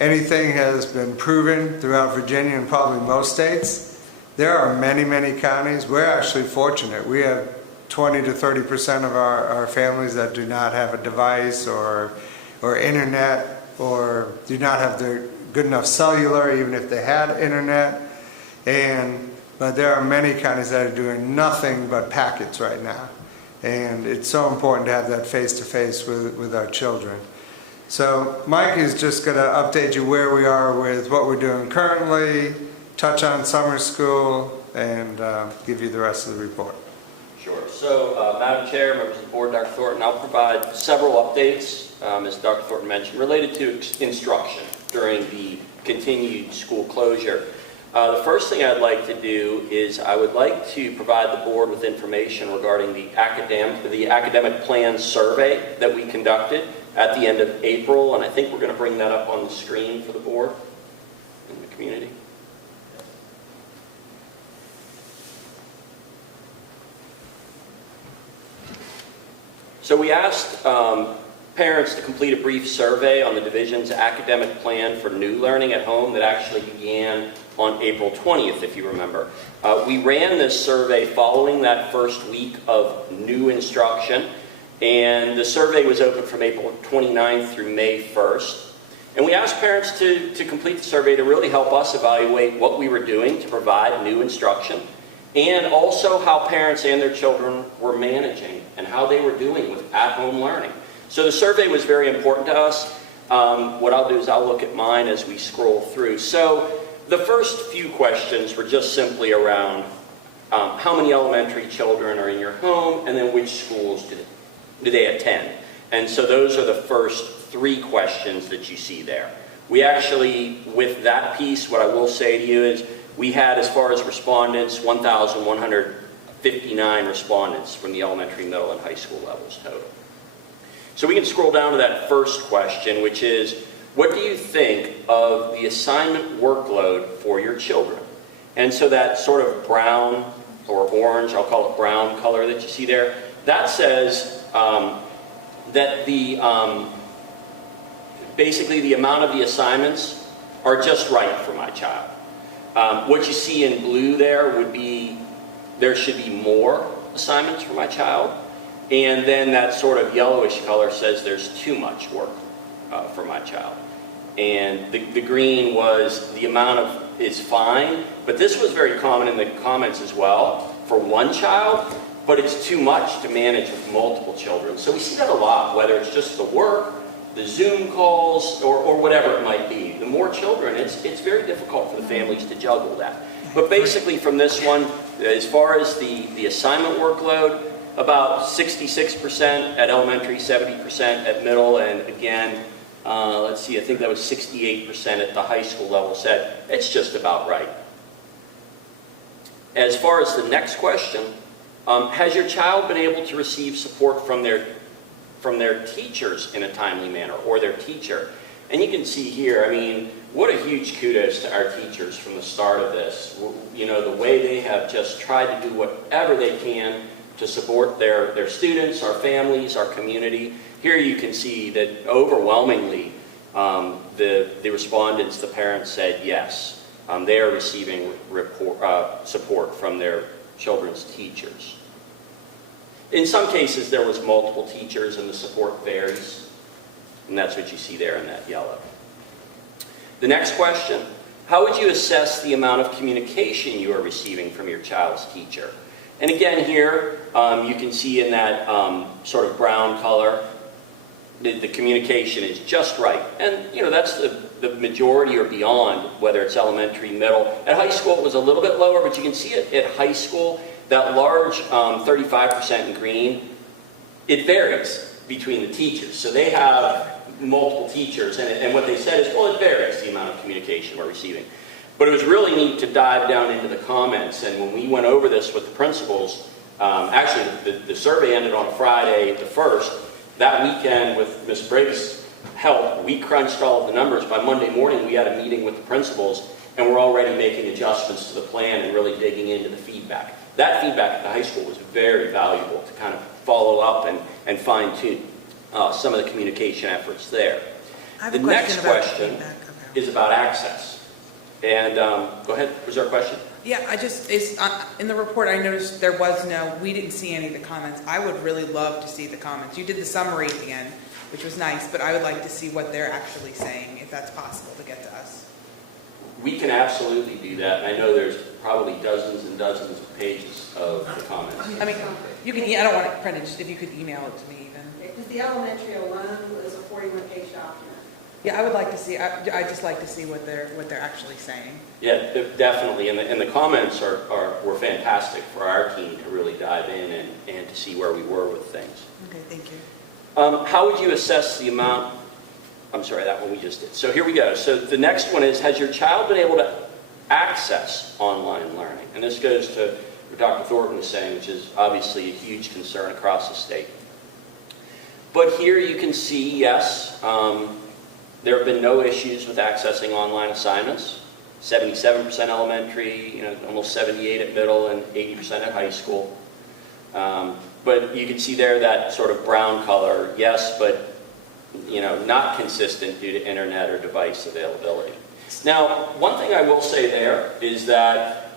anything has been proven throughout Virginia and probably most states, there are many, many counties. We're actually fortunate. We have 20 to 30% of our families that do not have a device or internet, or do not have the good enough cellular, even if they had internet. But there are many counties that are doing nothing but packets right now. And it's so important to have that face-to-face with our children. So Mike is just going to update you where we are with what we're doing currently, touch on summer school, and give you the rest of the report. Sure. So, Madam Chair, members of the board, Dr. Thornton, I'll provide several updates, as Dr. Thornton mentioned, related to instruction during the continued school closure. The first thing I'd like to do is I would like to provide the board with information regarding the academic plan survey that we conducted at the end of April, and I think we're going to bring that up on the screen for the board and the community. So we asked parents to complete a brief survey on the division's academic plan for new learning at home that actually began on April 20th, if you remember. We ran this survey following that first week of new instruction, and the survey was open from April 29th through May 1st. And we asked parents to complete the survey to really help us evaluate what we were doing to provide new instruction, and also how parents and their children were managing and how they were doing with at-home learning. So the survey was very important to us. What I'll do is I'll look at mine as we scroll through. So the first few questions were just simply around how many elementary children are in your home, and then which schools do they attend. And so those are the first 3 questions that you see there. We actually, with that piece, what I will say to you is we had, as far as respondents, 1,159 respondents from the elementary, middle, and high school levels total. So we can scroll down to that first question, which is, what do you think of the assignment workload for your children? And so that sort of brown or orange, I'll call it brown color that you see there, that says that basically the amount of the assignments are just right for my child. What you see in blue there would be, there should be more assignments for my child. And then that sort of yellowish color says there's too much work for my child. And the green was the amount of is fine, but this was very common in the comments as well for one child, but it's too much to manage with multiple children. So we see that a lot, whether it's just the work, the Zoom calls, or whatever it might be. The more children, it's very difficult for the families to juggle that. But basically from this one, as far as the assignment workload, about 66% at elementary, 70% at middle, and again, let's see, I think that was 68% at the high school level said it's just about right. As far as the next question, has your child been able to receive support from their teachers in a timely manner, or their teacher? And you can see here, I mean, what a huge kudos to our teachers from the start of this. You know, the way they have just tried to do whatever they can to support their students, our families, our community. Here you can see that overwhelmingly, the respondents, the parents said yes. They are receiving support from their children's teachers. In some cases, there was multiple teachers and the support varies. And that's what you see there in that yellow. The next question, how would you assess the amount of communication you are receiving from your child's teacher? And again here, you can see in that sort of brown color, the communication is just right. And, you know, that's the majority or beyond, whether it's elementary, middle. At high school, it was a little bit lower, but you can see it at high school, that large 35% in green, it varies between the teachers. So they have multiple teachers, and what they said is, well, it varies the amount of communication we're receiving. But it was really neat to dive down into the comments, and when we went over this with the principals, actually the survey ended on Friday the 1st. That weekend, with Ms. Briggs' help, we crunched all of the numbers. By Monday morning, we had a meeting with the principals, and we're already making adjustments to the plan and really digging into the feedback. That feedback at the high school was very valuable to kind of follow up and fine-tune some of the communication efforts there. The next question is about access. And go ahead, was there a question? Yeah, in the report I noticed we didn't see any of the comments. I would really love to see the comments. You did the summary at the end, which was nice, but I would like to see what they're actually saying, if that's possible to get to us. We can absolutely do that, and I know there's probably dozens and dozens of pages of the comments. I mean, you can. I don't want it printed. Just if you could email it to me, even. Because the elementary alone was a 41-page document. Yeah, I would like to see. I just like to see what they're actually saying. Yeah, definitely, and the comments were fantastic for our team to really dive in and to see where we were with things. Okay, thank you. How would you assess the amount? I'm sorry, that one we just did. So here we go. So the next one is, has your child been able to access online learning? And this goes to what Dr. Thornton was saying, which is obviously a huge concern across the state. But here you can see, yes, there have been no issues with accessing online assignments. 77% elementary, almost 78% at middle, and 80% at high school. But you can see there that sort of brown color, yes, but not consistent due to internet or device availability. Now, one thing I will say there is that,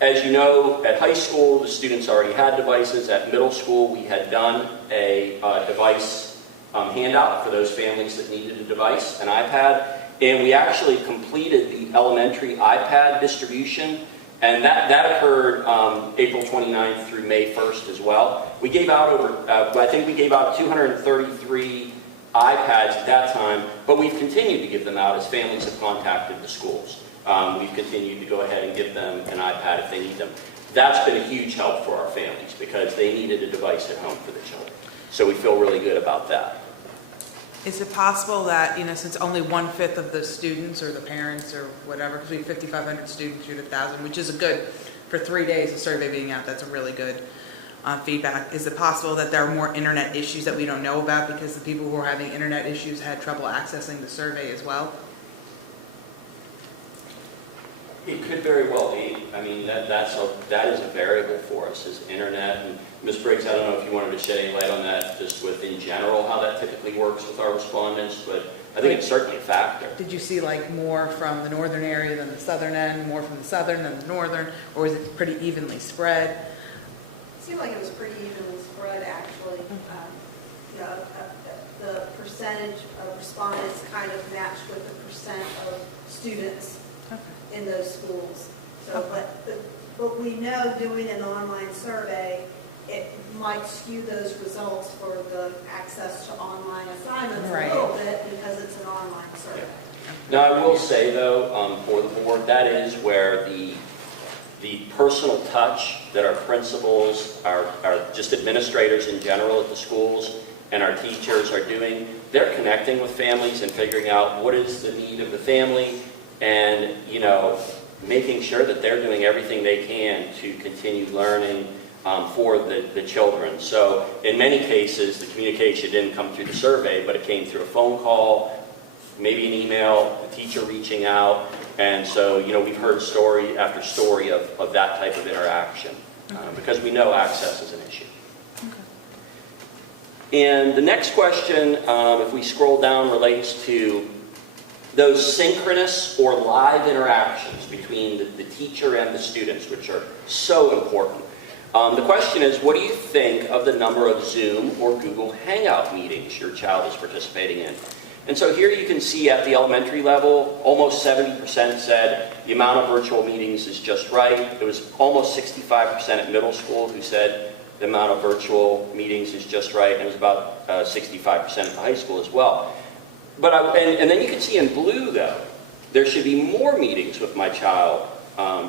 as you know, at high school, the students already had devices. At middle school, we had done a device handout for those families that needed a device, an iPad, and we actually completed the elementary iPad distribution, and that occurred April 29th through May 1st as well. We gave out I think we gave out 233 iPads at that time, but we've continued to give them out as families have contacted the schools. We've continued to go ahead and give them an iPad if they need them. That's been a huge help for our families because they needed a device at home for the children. So we feel really good about that. Is it possible that, since only 1/5 of the students or the parents or whatever, because we have 5,500 students through 1,000, which is a good, for 3 days, the survey being out, that's a really good feedback. Is it possible that there are more internet issues that we don't know about because the people who are having internet issues had trouble accessing the survey as well? It could very well be. I mean, that is a variable for us, is internet. And Ms. Briggs, I don't know if you wanted to shed any light on that, just with in general how that typically works with our respondents, but I think it's certainly a factor. Did you see more from the northern area than the southern end, more from the southern than the northern, or was it pretty evenly spread? It seemed like it was pretty evenly spread, actually. The percentage of respondents kind of matched with the percent of students in those schools. So, but we know doing an online survey, it might skew those results for the access to online assignments a little bit because it's an online survey. Now, I will say, though, for the board, that is where the personal touch that our principals, our just administrators in general at the schools, and our teachers are doing, they're connecting with families and figuring out what is the need of the family and, making sure that they're doing everything they can to continue learning for the children. So in many cases, the communication didn't come through the survey, but it came through a phone call, maybe an email, a teacher reaching out. And so, we've heard story after story of that type of interaction because we know access is an issue. And the next question, if we scroll down, relates to those synchronous or live interactions between the teacher and the students, which are so important. The question is, what do you think of the number of Zoom or Google Hangout meetings your child is participating in? And so here you can see at the elementary level, almost 70% said the amount of virtual meetings is just right. It was almost 65% at middle school who said the amount of virtual meetings is just right, and it was about 65% at the high school as well. But and then you can see in blue, though, there should be more meetings with my child,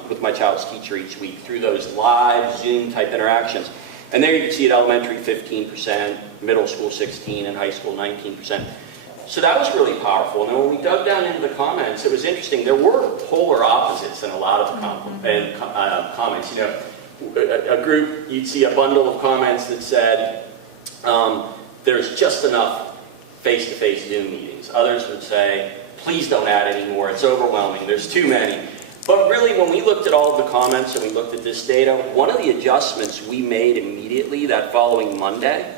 with my child's teacher each week through those live Zoom-type interactions. And there you can see at elementary 15%, middle school 16%, and high school 19%. So that was really powerful. And then when we dug down into the comments, it was interesting. There were polar opposites in a lot of the comments. A group, you'd see a bundle of comments that said, there's just enough face-to-face Zoom meetings. Others would say, please don't add any more, it's overwhelming, there's too many. But really, when we looked at all of the comments and we looked at this data, one of the adjustments we made immediately that following Monday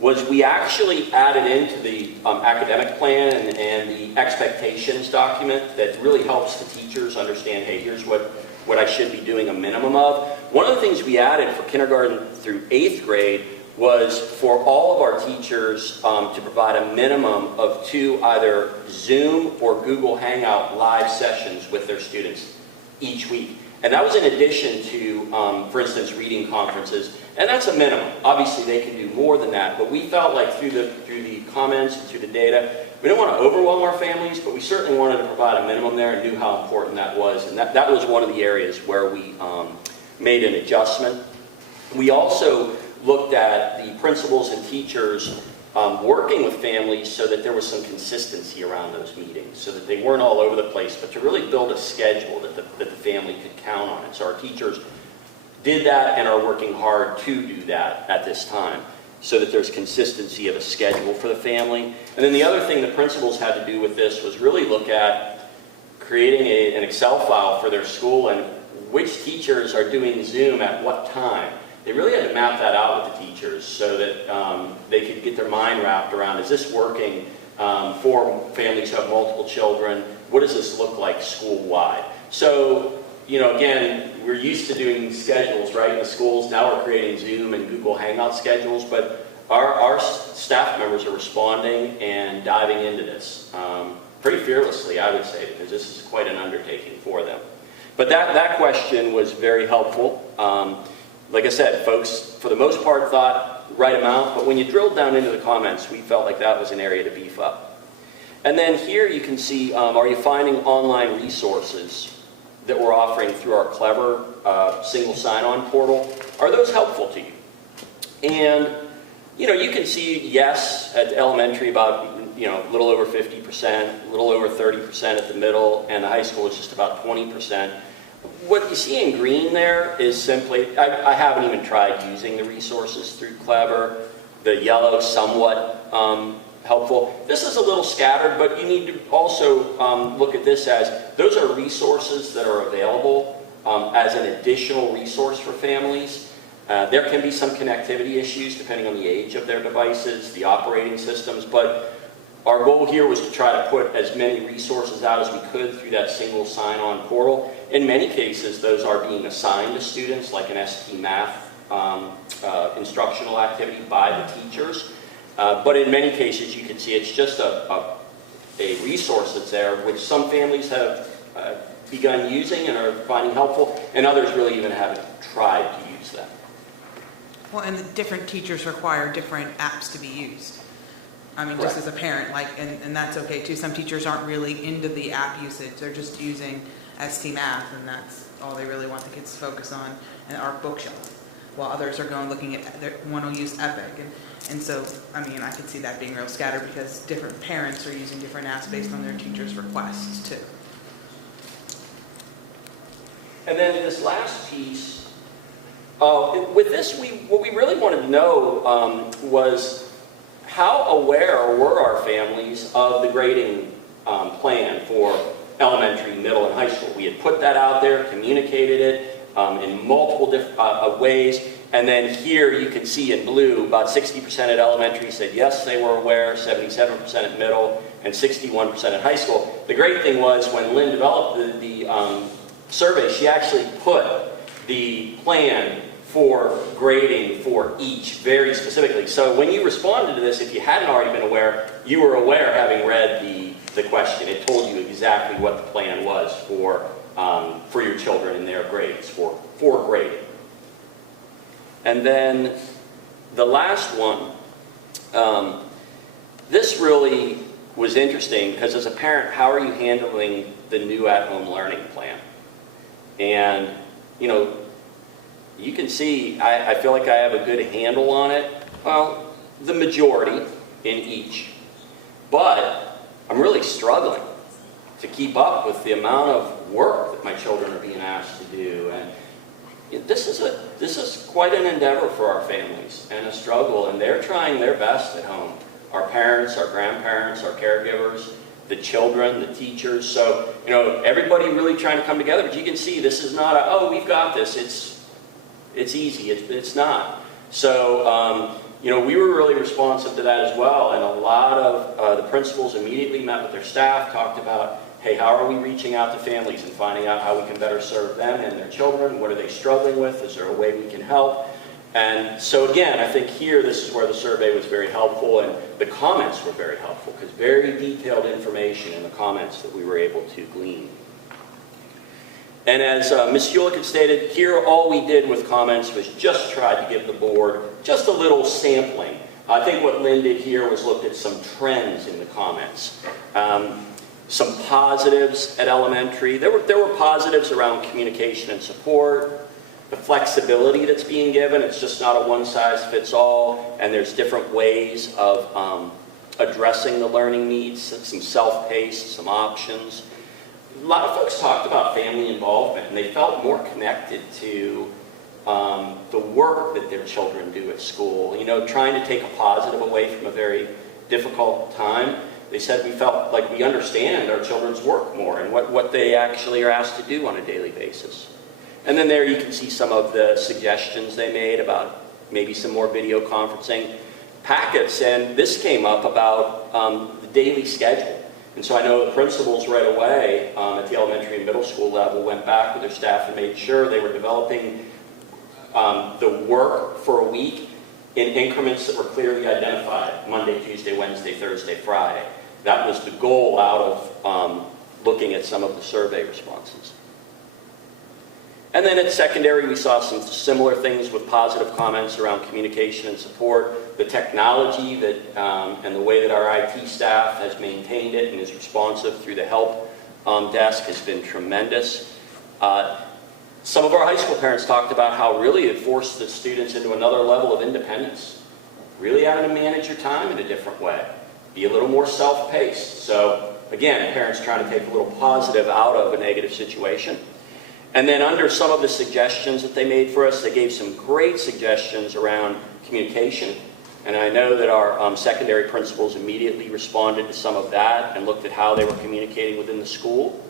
was we actually added into the academic plan and the expectations document that really helps the teachers understand, hey, here's what I should be doing a minimum of. One of the things we added for kindergarten through 8th grade was for all of our teachers to provide a minimum of 2 either Zoom or Google Hangout live sessions with their students each week. And that was in addition to, for instance, reading conferences. And that's a minimum. Obviously, they can do more than that. But we felt like through the comments and through the data, we didn't want to overwhelm our families, but we certainly wanted to provide a minimum there and knew how important that was. And that was one of the areas where we made an adjustment. We also looked at the principals and teachers working with families so that there was some consistency around those meetings, so that they weren't all over the place, but to really build a schedule that the family could count on. And so our teachers did that and are working hard to do that at this time, so that there's consistency of a schedule for the family. And then the other thing the principals had to do with this was really look at creating an Excel file for their school and which teachers are doing Zoom at what time. They really had to map that out with the teachers so that they could get their mind wrapped around, is this working for families who have multiple children? What does this look like school-wide? So, again, we're used to doing schedules, right, in the schools. Now we're creating Zoom and Google Hangout schedules, but our staff members are responding and diving into this pretty fearlessly, I would say, because this is quite an undertaking for them. But that question was very helpful. Like I said, folks, for the most part, thought right amount, but when you drilled down into the comments, we felt like that was an area to beef up. And then here you can see, are you finding online resources that we're offering through our clever single sign-on portal? Are those helpful to you? And, you can see, yes, at the elementary about, a little over 50%, a little over 30% at the middle, and the high school is just about 20%. What you see in green there is simply, I haven't even tried using the resources through Clever. The yellow, somewhat helpful. This is a little scattered, but you need to also look at this as, those are resources that are available as an additional resource for families. There can be some connectivity issues depending on the age of their devices, the operating systems, but our goal here was to try to put as many resources out as we could through that single sign-on portal. In many cases, those are being assigned to students, like an ST Math instructional activity by the teachers. But in many cases, you can see it's just a resource that's there, which some families have begun using and are finding helpful, and others really even haven't tried to use them. Well, and the different teachers require different apps to be used. I mean, just as a parent, and that's okay too. Some teachers aren't really into the app usage. They're just using ST Math, and that's all they really want the kids to focus on, and our bookshelf. While others are looking at, one will use Epic. And so, I mean, I could see that being real scattered because different parents are using different apps based on their teachers' requests too. And then this last piece, with this, what we really wanted to know was how aware were our families of the grading plan for elementary, middle, and high school. We had put that out there, communicated it in multiple different ways. And then here you can see in blue, about 60% at elementary said yes, they were aware, 77% at middle, and 61% at high school. The great thing was when Lynn developed the survey, she actually put the plan for grading for each very specifically. So when you responded to this, if you hadn't already been aware, you were aware having read the question. It told you exactly what the plan was for your children and their grades for grading. And then the last one, this really was interesting because as a parent, how are you handling the new at-home learning plan? And, you know, you can see, I feel like I have a good handle on it. Well, the majority in each. But I'm really struggling to keep up with the amount of work that my children are being asked to do. And this is quite an endeavor for our families and a struggle, and they're trying their best at home. Our parents, our grandparents, our caregivers, the children, the teachers. So, you know, everybody really trying to come together. But you can see this is not a, oh, we've got this. It's easy. It's not. So, you know, we were really responsive to that as well. And a lot of the principals immediately met with their staff, talked about, hey, how are we reaching out to families and finding out how we can better serve them and their children? What are they struggling with? Is there a way we can help? And so again, I think here, this is where the survey was very helpful, and the comments were very helpful, because very detailed information in the comments that we were able to glean. And as Ms. Hewlett had stated, here all we did with comments was just try to give the board just a little sampling. I think what Lynn did here was looked at some trends in the comments. Some positives at elementary. There were positives around communication and support, the flexibility that's being given. It's just not a one-size-fits-all, and there's different ways of addressing the learning needs, some self-paced, some options. A lot of folks talked about family involvement, and they felt more connected to the work that their children do at school. You know, trying to take a positive away from a very difficult time. They said we felt like we understand our children's work more and what they actually are asked to do on a daily basis. And then there you can see some of the suggestions they made about maybe some more video conferencing packets. And this came up about the daily schedule. And so I know the principals right away at the elementary and middle school level went back with their staff and made sure they were developing the work for a week in increments that were clearly identified: Monday, Tuesday, Wednesday, Thursday, Friday. That was the goal out of looking at some of the survey responses. And then at secondary, we saw some similar things with positive comments around communication and support. The technology that and the way that our IT staff has maintained it and is responsive through the help desk has been tremendous. Some of our high school parents talked about how really it forced the students into another level of independence, really having to manage your time in a different way, be a little more self-paced. So again, parents trying to take a little positive out of a negative situation. And then under some of the suggestions that they made for us, they gave some great suggestions around communication. And I know that our secondary principals immediately responded to some of that and looked at how they were communicating within the school.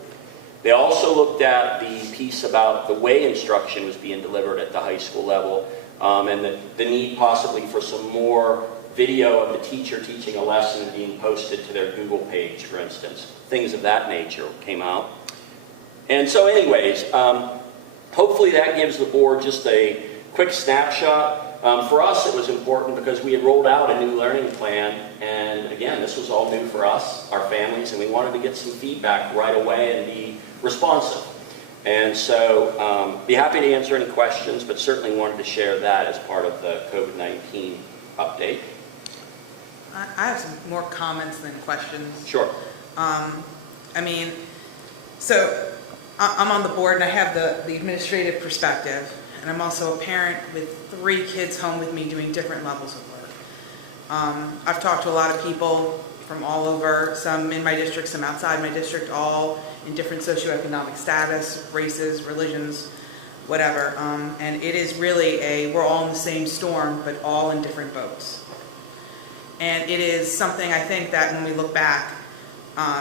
They also looked at the piece about the way instruction was being delivered at the high school level, and the need possibly for some more video of the teacher teaching a lesson being posted to their Google page, for instance. Things of that nature came out. And so anyways, hopefully that gives the board just a quick snapshot. For us, it was important because we had rolled out a new learning plan, and again, this was all new for us, our families, and we wanted to get some feedback right away and be responsive. And so, be happy to answer any questions, but certainly wanted to share that as part of the COVID-19 update. I have some more comments than questions. Sure. I mean, so I'm on the board and I have the administrative perspective, and I'm also a parent with 3 kids home with me doing different levels of work. I've talked to a lot of people from all over, some in my district, some outside my district, all in different socioeconomic status, races, religions, whatever. And it is really we're all in the same storm, but all in different boats. And it is something I think that when we look back,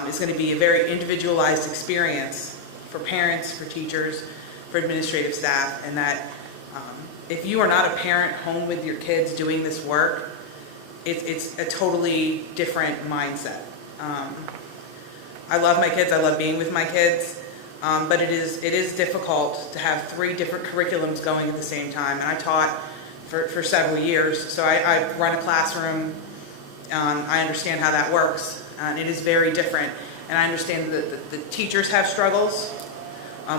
It's going to be a very individualized experience for parents, for teachers, for administrative staff, and that if you are not a parent home with your kids doing this work, it's a totally different mindset. I love my kids, I love being with my kids, but it is difficult to have 3 different curriculums going at the same time. And I taught for several years, so I run a classroom. I understand how that works, and it is very different. And I understand that the teachers have struggles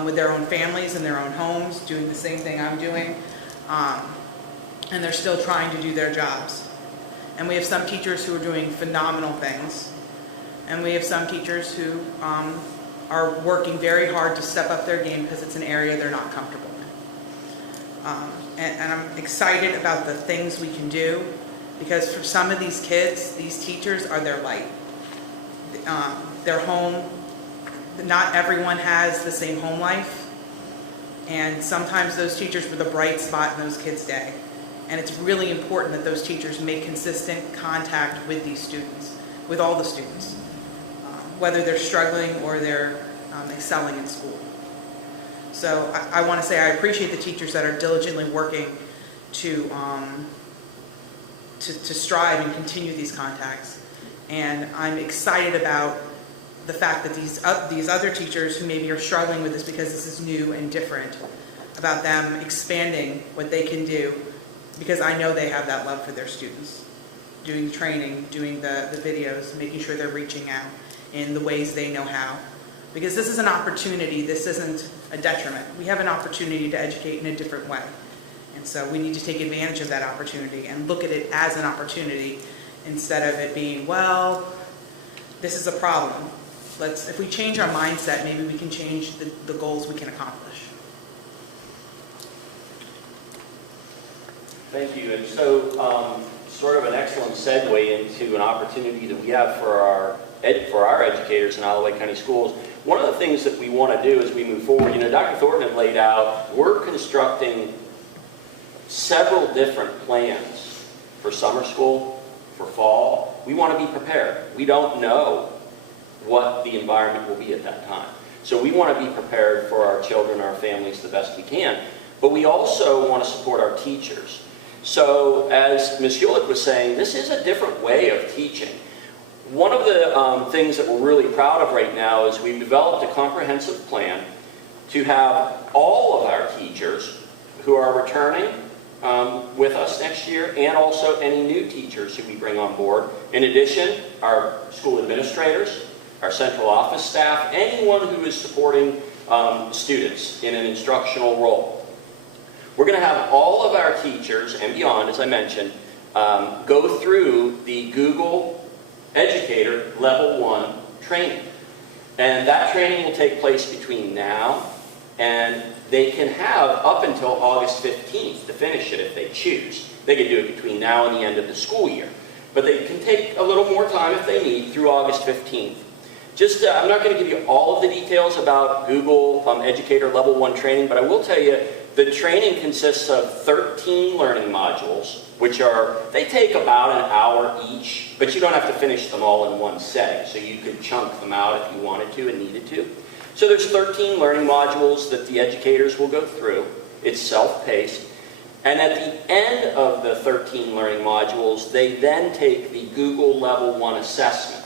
with their own families and their own homes, doing the same thing I'm doing, and they're still trying to do their jobs. And we have some teachers who are doing phenomenal things, and we have some teachers who are working very hard to step up their game because it's an area they're not comfortable in. And I'm excited about the things we can do, because for some of these kids, these teachers are their light. Their home, not everyone has the same home life, and sometimes those teachers were the bright spot in those kids' day. And it's really important that those teachers make consistent contact with these students, with all the students, whether they're struggling or they're excelling in school. So I want to say I appreciate the teachers that are diligently working to strive and continue these contacts. And I'm excited about the fact that these other teachers who maybe are struggling with this because this is new and different, about them expanding what they can do, because I know they have that love for their students, doing the training, doing the videos, making sure they're reaching out in the ways they know how. Because this is an opportunity, this isn't a detriment. We have an opportunity to educate in a different way. And so we need to take advantage of that opportunity and look at it as an opportunity instead of it being, well, this is a problem. If we change our mindset, maybe we can change the goals we can accomplish. Thank you. And so, sort of an excellent segue into an opportunity that we have for our educators in Alaway County Schools. One of the things that we want to do as we move forward, Dr. Thornton had laid out, we're constructing several different plans for summer school, for fall. We want to be prepared. We don't know what the environment will be at that time. So we want to be prepared for our children, our families, the best we can. But we also want to support our teachers. So as Ms. Hewlett was saying, this is a different way of teaching. One of the things that we're really proud of right now is we've developed a comprehensive plan to have all of our teachers who are returning with us next year, and also any new teachers who we bring on board. In addition, our school administrators, our central office staff, anyone who is supporting students in an instructional role. We're going to have all of our teachers and beyond, as I mentioned, go through the Google Educator Level 1 training. And that training will take place between now and they can have up until August 15th to finish it if they choose. They can do it between now and the end of the school year. But they can take a little more time if they need through August 15th. I'm not going to give you all of the details about Google Educator Level 1 training, but I will tell you the training consists of 13 learning modules, they take about an hour each, but you don't have to finish them all in one setting, so you could chunk them out if you wanted to and needed to. So there's 13 learning modules that the educators will go through. It's self-paced. And at the end of the 13 learning modules, they then take the Google Level 1 assessment.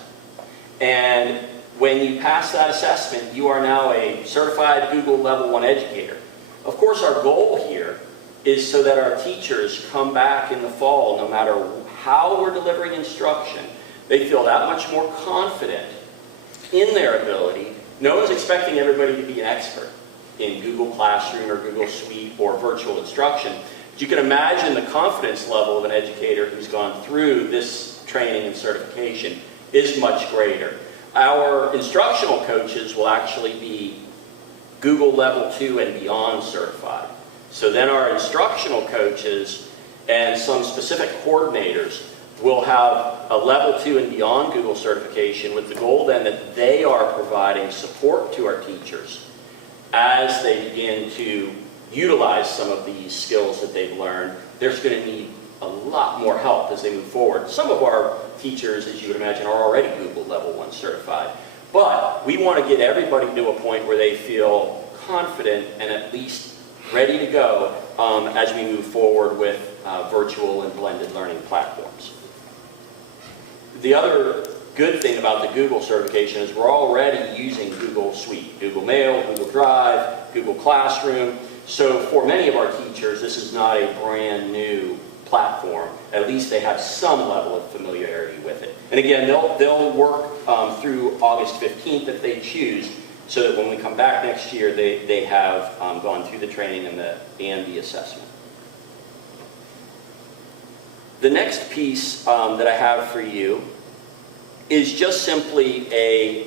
And when you pass that assessment, you are now a certified Google Level 1 educator. Of course, our goal here is so that our teachers come back in the fall, no matter how we're delivering instruction, they feel that much more confident in their ability. No one's expecting everybody to be an expert in Google Classroom or Google Suite or virtual instruction. But you can imagine the confidence level of an educator who's gone through this training and certification is much greater. Our instructional coaches will actually be Google Level 2 and beyond certified. So then our instructional coaches and some specific coordinators will have a Level 2 and beyond Google certification, with the goal then that they are providing support to our teachers as they begin to utilize some of these skills that they've learned. There's going to need a lot more help as they move forward. Some of our teachers, as you would imagine, are already Google Level 1 certified. But we want to get everybody to a point where they feel confident and at least ready to go as we move forward with virtual and blended learning platforms. The other good thing about the Google certification is we're already using Google Suite, Google Mail, Google Drive, Google Classroom. So for many of our teachers, this is not a brand new platform. At least they have some level of familiarity with it. And again, they'll work through August 15th if they choose, so that when we come back next year, they have gone through the training and the assessment. The next piece that I have for you is just simply a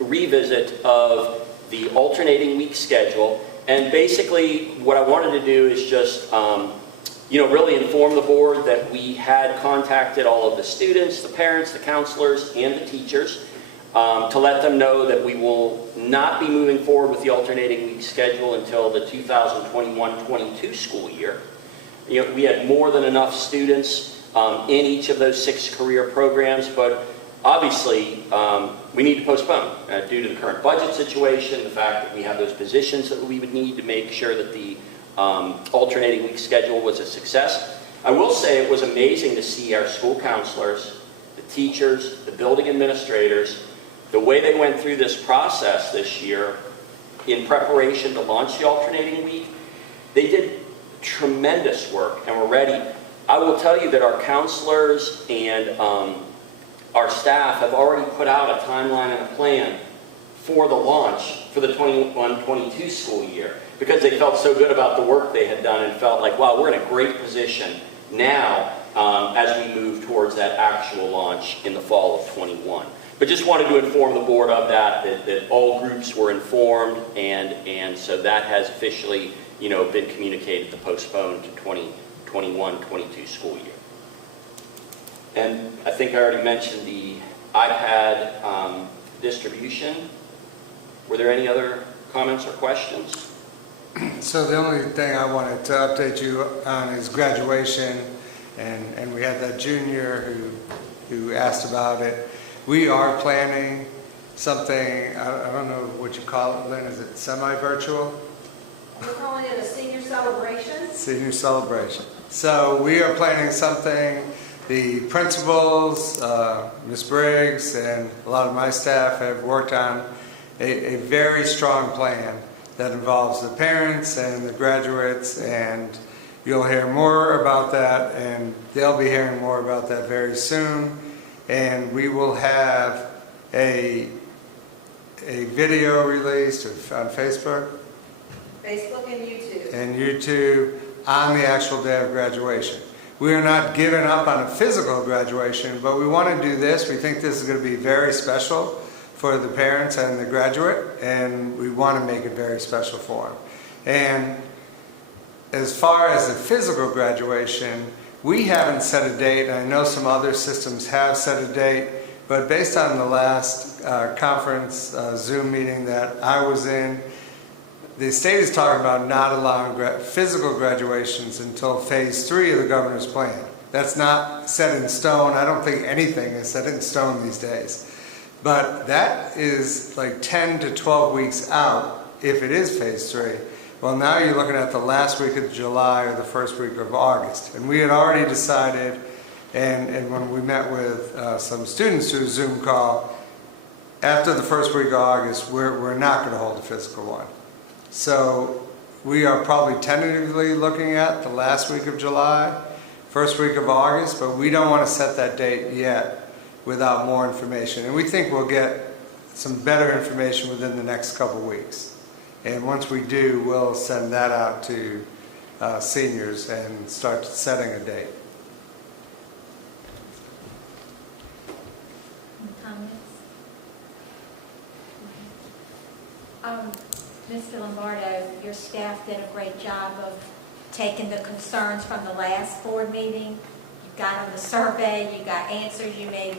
revisit of the alternating week schedule. And basically, what I wanted to do is just really inform the board that we had contacted all of the students, the parents, the counselors, and the teachers to let them know that we will not be moving forward with the alternating week schedule until the 2021-22 school year. We had more than enough students in each of those 6 career programs, but obviously we need to postpone due to the current budget situation, the fact that we have those positions that we would need to make sure that the alternating week schedule was a success. I will say it was amazing to see our school counselors, the teachers, the building administrators, the way they went through this process this year in preparation to launch the alternating week. They did tremendous work and were ready. I will tell you that our counselors and our staff have already put out a timeline and a plan for the launch for the 21-22 school year, because they felt so good about the work they had done and felt like, wow, we're in a great position now as we move towards that actual launch in the fall of 21. But just wanted to inform the board of that all groups were informed, and so that has officially been communicated to postpone to 2021-22 school year. And I think I already mentioned the iPad distribution. Were there any other comments or questions? So the only thing I wanted to update you on is graduation, and we had that junior who asked about it. We are planning something, I don't know what you call it, Lynn, is it semi-virtual? We're calling it a senior celebration. Senior celebration. So we are planning something. The principals, Ms. Briggs, and a lot of my staff have worked on a very strong plan that involves the parents and the graduates, and you'll hear more about that, and they'll be hearing more about that very soon. And we will have a video released on Facebook and YouTube on the actual day of graduation. We are not giving up on a physical graduation, but we want to do this. We think this is going to be very special for the parents and the graduate, and we want to make it very special for them. And as far as the physical graduation, we haven't set a date. I know some other systems have set a date, but based on the last conference Zoom meeting that I was in, the state is talking about not allowing physical graduations until phase 3 of the governor's plan. That's not set in stone. I don't think anything is set in stone these days. But that is like 10 to 12 weeks out if it is phase 3. Well, now you're looking at the last week of July or the first week of August. And we had already decided, and when we met with some students through a Zoom call, after the first week of August, we're not going to hold a physical one. So we are probably tentatively looking at the last week of July, first week of August, but we don't want to set that date yet without more information. And we think we'll get some better information within the next couple weeks. And once we do, we'll send that out to seniors and start setting a date. Comments? Mr. Lombardo, your staff did a great job of taking the concerns from the last board meeting. You got on the survey, you got answers, you made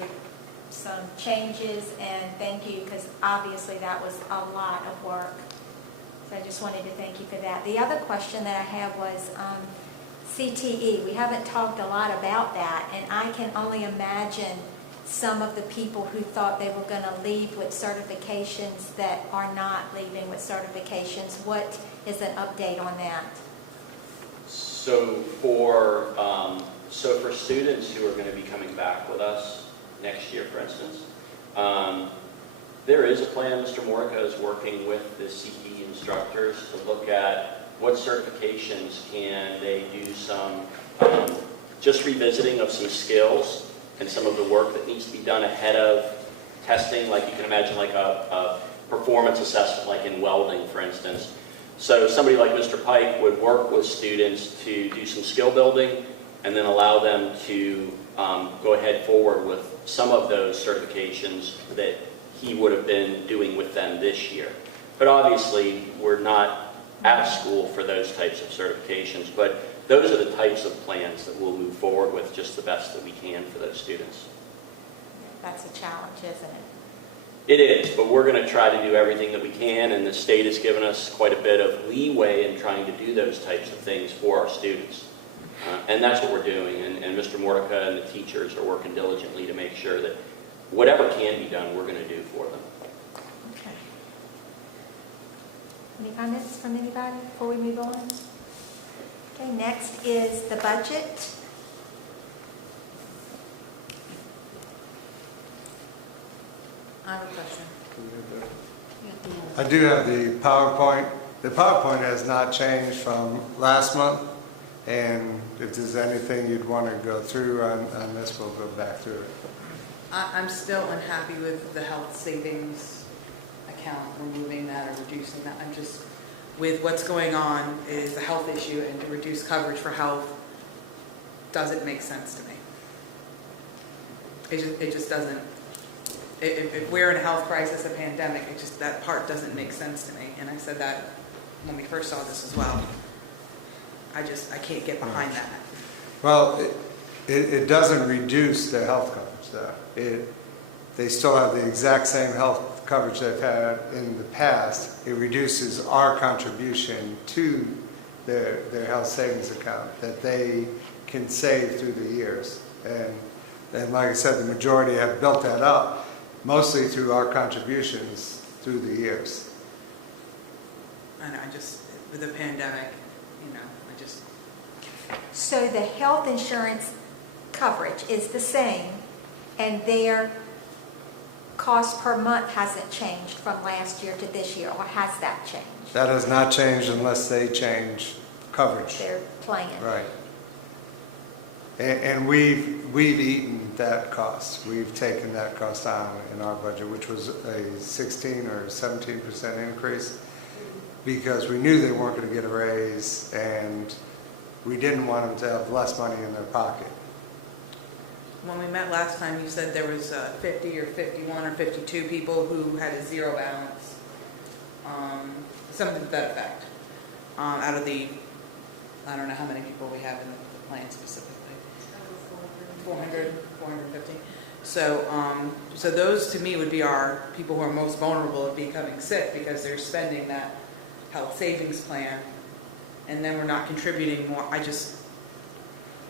some changes, and thank you, because obviously that was a lot of work. So I just wanted to thank you for that. The other question that I have was, CTE, we haven't talked a lot about that, and I can only imagine some of the people who thought they were going to leave with certifications that are not leaving with certifications. What is an update on that? So for students who are going to be coming back with us next year, for instance, there is a plan. Mr. Morica is working with the CE instructors to look at what certifications can they do some just revisiting of some skills and some of the work that needs to be done ahead of testing, like you can imagine like a performance assessment like in welding, for instance. So somebody like Mr. Pike would work with students to do some skill building and then allow them to go ahead forward with some of those certifications that he would have been doing with them this year. But obviously, we're not at school for those types of certifications, but those are the types of plans that we'll move forward with just the best that we can for those students. That's a challenge, isn't it? It is, but we're going to try to do everything that we can, and the state has given us quite a bit of leeway in trying to do those types of things for our students. And that's what we're doing, and Mr. Morica and the teachers are working diligently to make sure that whatever can be done, we're going to do for them. Okay. Any comments from anybody before we move on? Okay, next is the budget. I have a question. I do have the PowerPoint. The PowerPoint has not changed from last month, and if there's anything you'd want to go through on this, we'll go back through it. I'm still unhappy with the health savings account, removing that or reducing that. I'm just, with what's going on is a health issue, and to reduce coverage for health doesn't make sense to me. It just doesn't. If we're in a health crisis, a pandemic, that part doesn't make sense to me. And I said that when we first saw this as well. I can't get behind that. Well, it doesn't reduce their health coverage, though. They still have the exact same health coverage they've had in the past. It reduces our contribution to their health savings account that they can save through the years. And like I said, the majority have built that up, mostly through our contributions through the years. And with the pandemic, So the health insurance coverage is the same, and their cost per month hasn't changed from last year to this year, or has that changed? That has not changed unless they change coverage. Their plan. Right. And we've eaten that cost. We've taken that cost on in our budget, which was a 16 or 17% increase, because we knew they weren't going to get a raise, and we didn't want them to have less money in their pocket. when we met last time, you said there was 50 or 51 or 52 people who had a zero balance, something to that effect, out of the, I don't know how many people we have in the plan specifically. 400, 450. So, so those to me would be our people who are most vulnerable of becoming sick because they're spending that health savings plan, and then we're not contributing more.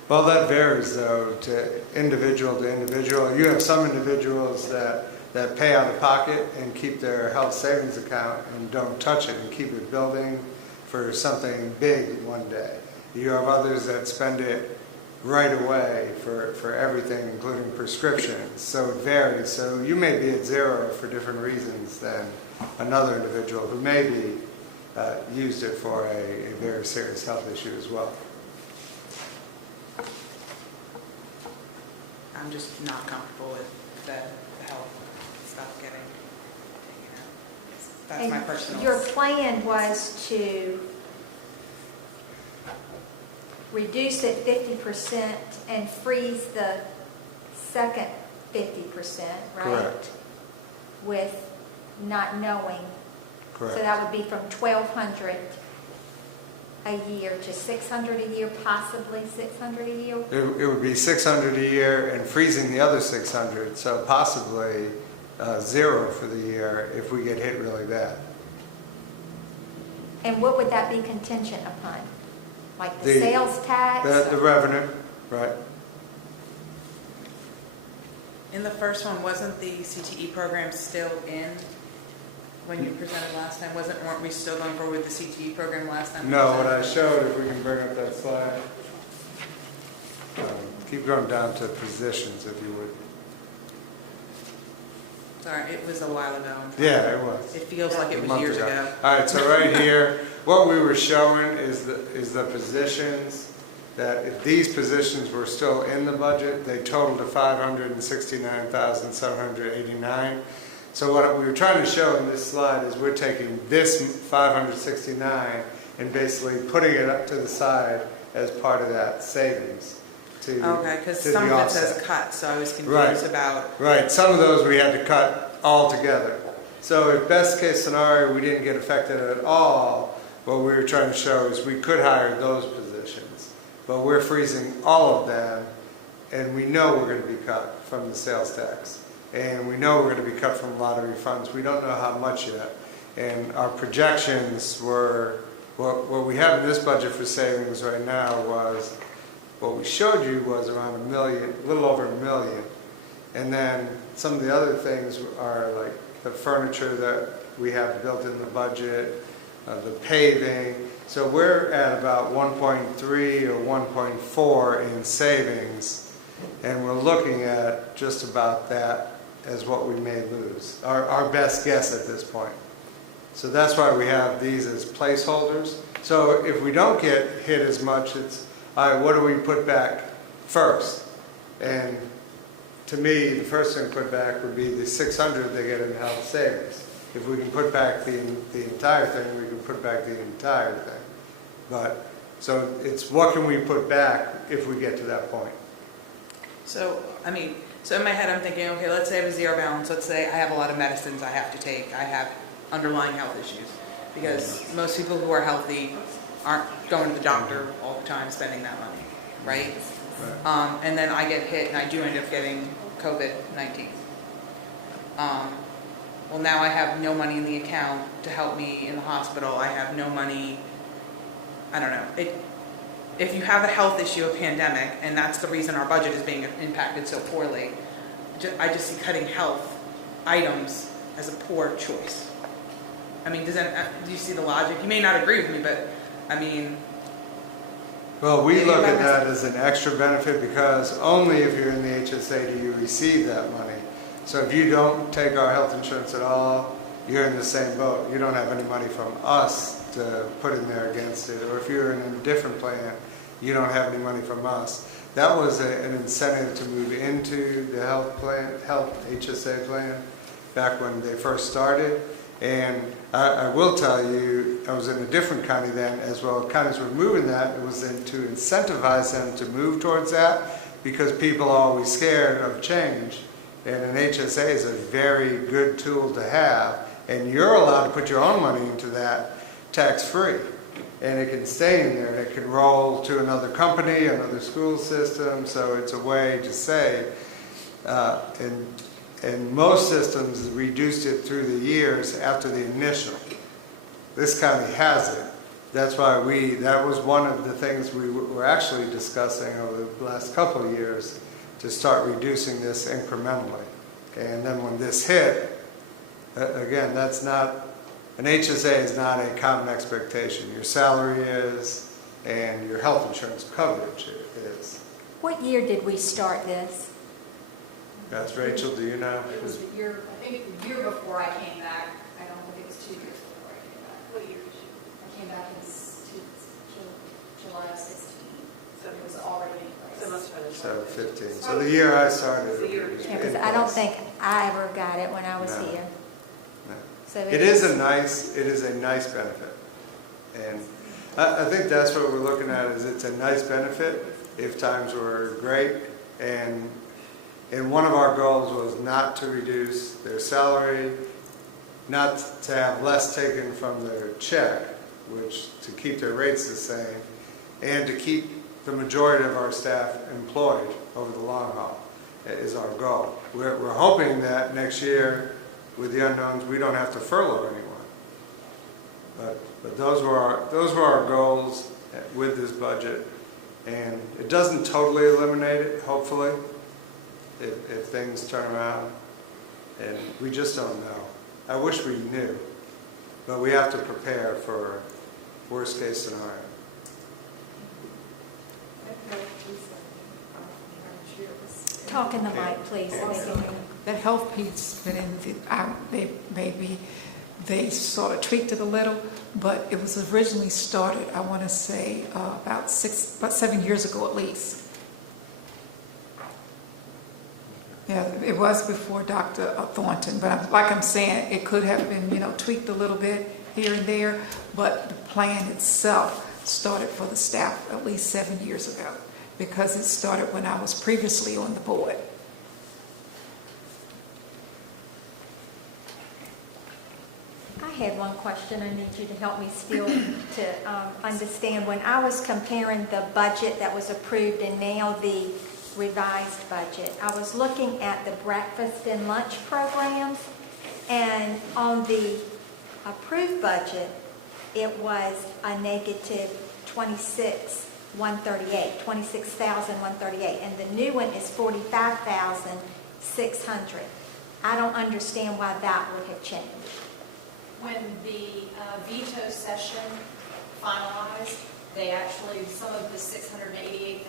Well, that varies though to individual. You have some individuals that pay out of pocket and keep their health savings account and don't touch it and keep it building for something big one day. You have others that spend it right away for everything, including prescriptions. So it varies. So you may be at zero for different reasons than another individual who maybe used it for a very serious health issue as well. I'm just not comfortable with the health stuff getting taken out. That's my personal. Your plan was to reduce it 50% and freeze the second 50%, right? Correct. With not knowing. Correct. So that would be from $1,200 a year to $600 a year, possibly $600 a year? It would be $600 a year and freezing the other $600, so possibly zero for the year if we get hit really bad. And what would that be contingent upon? Like The- the sales tax? The revenue, right? In the first one, wasn't the CTE program still in when you presented last time? Weren't we still going forward with the CTE program last time? No, what I showed, if we can bring up that slide. Keep going down to positions, if you would. Sorry, it was a while ago. Yeah, it was. It feels like it A was month years ago. All right, so right here, what we were showing is the positions, that if these positions were still in the budget, they totaled to $569,789. So what we were trying to show in this slide is we're taking this 569 and basically putting it up to the side as part of that savings to Okay, because to some the of it offset. says cut, so I was Right. confused about, Right, some of those we had to cut altogether. So if best case scenario, we didn't get affected at all, what we were trying to show is we could hire those positions, but we're freezing all of them, and we know we're going to be cut from the sales tax, and we know we're going to be cut from lottery funds. We don't know how much yet, and our projections were, what we have in this budget for savings right now was, what we showed you was around $1 million, a little over $1 million. And then some of the other things are like the furniture that we have built in the budget, the paving. So we're at about 1.3 or 1.4 in savings, and we're looking at just about that as what we may lose, our best guess at this point. So that's why we have these as placeholders. So if we don't get hit as much, it's, all right, what do we put back first? And to me, the first thing to put back would be the 600 they get in health savings. If we can put back the entire thing, we can put back the entire thing. But, so it's what can we put back if we get to that point? so in my head I'm thinking, okay, let's say I have a zero balance, let's say I have a lot of medicines I have to take, I have underlying health issues. Because most people who are healthy aren't going to the doctor all the time spending that money, right? Right. And then I get hit and I do end up getting COVID-19. Well, now I have no money in the account to help me in the hospital. I have no money, I don't know. If you have a health issue, a pandemic, and that's the reason our budget is being impacted so poorly, I just see cutting health items as a poor choice. I mean, do you see the logic? You may not agree with me, but I mean... Well, we look at that as an extra benefit because only if you're in the HSA do you receive that money. So if you don't take our health insurance at all, you're in the same boat. You don't have any money from us to put in there against it. Or if you're in a different plan, you don't have any money from us. That was an incentive to move into the health HSA plan back when they first started. And I will tell you, I was in a different county then as well. Counties were moving that. It was then to incentivize them to move towards that because people are always scared of change. And an HSA is a very good tool to have. And you're allowed to put your own money into that tax-free. And it can stay in there. And it can roll to another company, another school system. So it's a way to save. And most systems reduced it through the years after the initial. This county has it. That's why that was one of the things we were actually discussing over the last couple of years to start reducing this incrementally. And then when this hit, again, that's not, an HSA is not a common expectation. Your salary is, and your health insurance coverage is. What year did we start this? That's Rachel, do you know? It was the year, I think the year before I came back. I don't think it was 2 years before I came back. What year did you? I came back in July of 16. So it was already in place. So 15. So the year I started. Yeah, because I don't think I ever got it when I was No. here. No. So It is a nice benefit. And I think that's what we're looking at is it's a nice benefit if times were great. And one of our goals was not to reduce their salary, not to have less taken from their check, which to keep their rates the same, and to keep the majority of our staff employed over the long haul is our goal. We're hoping that next year, with the unknowns, we don't have to furlough anyone. But those were our goals, with this budget. And it doesn't totally eliminate it, hopefully, if things turn around. And we just don't know. I wish we knew, but we have to prepare for worst case scenario. Talk in the mic, please. That health piece, but they sort of tweaked it a little, but it was originally started, I want to say, about 7 years ago at least. Yeah, it was before Dr. Thornton, but like I'm saying, it could have been, tweaked a little bit here and there, but the plan itself started for the staff at least 7 years ago, because it started when I was previously on the board. I had one question I need you to help me still to understand. When I was comparing the budget that was approved and now the revised budget, I was looking at the breakfast and lunch programs, and on the approved budget, it was a negative 26,138, and the new one is 45,600. I don't understand why that would have changed. When the veto session finalized, they actually, some of the $688,000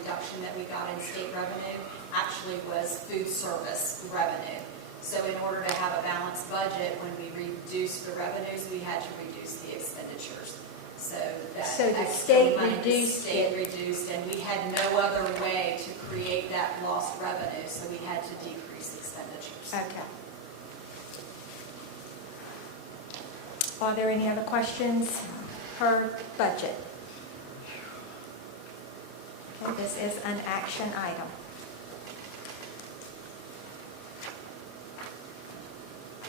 reduction that we got in state revenue actually was food service revenue. So in order to have a balanced budget, when we reduced the revenues, we had to reduce the expenditures. So that So the extra state money, reduced the state it. reduced, and we had no other way to create that lost revenue, so we had to decrease expenditures. Okay. Are there any other questions per budget? Okay, this is an action item.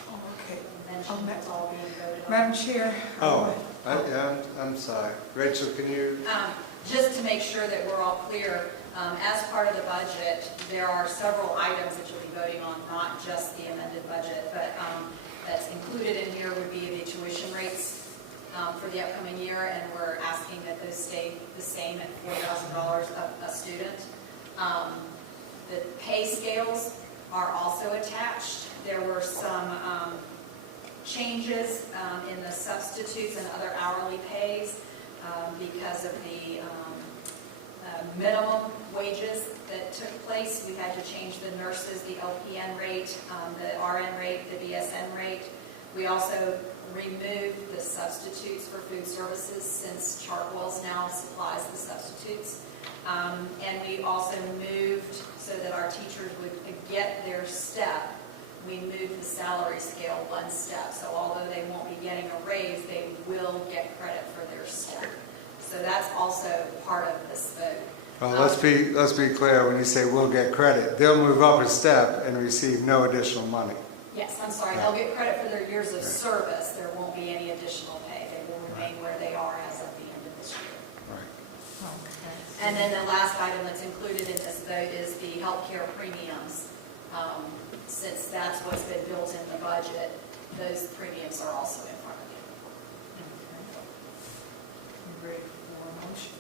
Okay. Convention was all being voted on. Madam Chair. I'm sorry. Rachel, can you? Just to make sure that we're all clear, as part of the budget, there are several items that you'll be voting on, not just the amended budget, but that's included in here would be the tuition rates for the upcoming year, and we're asking that those stay the same at $4,000 a student. The pay scales are also attached. There were some changes in the substitutes and other hourly pays because of the minimum wages that took place. We had to change the nurses, the LPN rate, the RN rate, the BSN rate. We also removed the substitutes for food services, since Chartwell's now supplies the substitutes. And we also moved, so that our teachers would get their step, we moved the salary scale one step. So although they won't be getting a raise, they will get credit for their step. So that's also part of this vote. Well, let's be clear. When you say we'll get credit, they'll move up a step and receive no additional money. Yes, I'm sorry, they'll get credit for their years of service. There won't be any additional pay. They will remain where they are as of the end of this year. Right. And then the last item that's included in this vote is the healthcare premiums. Since that's what's been built in the budget, those premiums are also in front of you. Ready for a motion?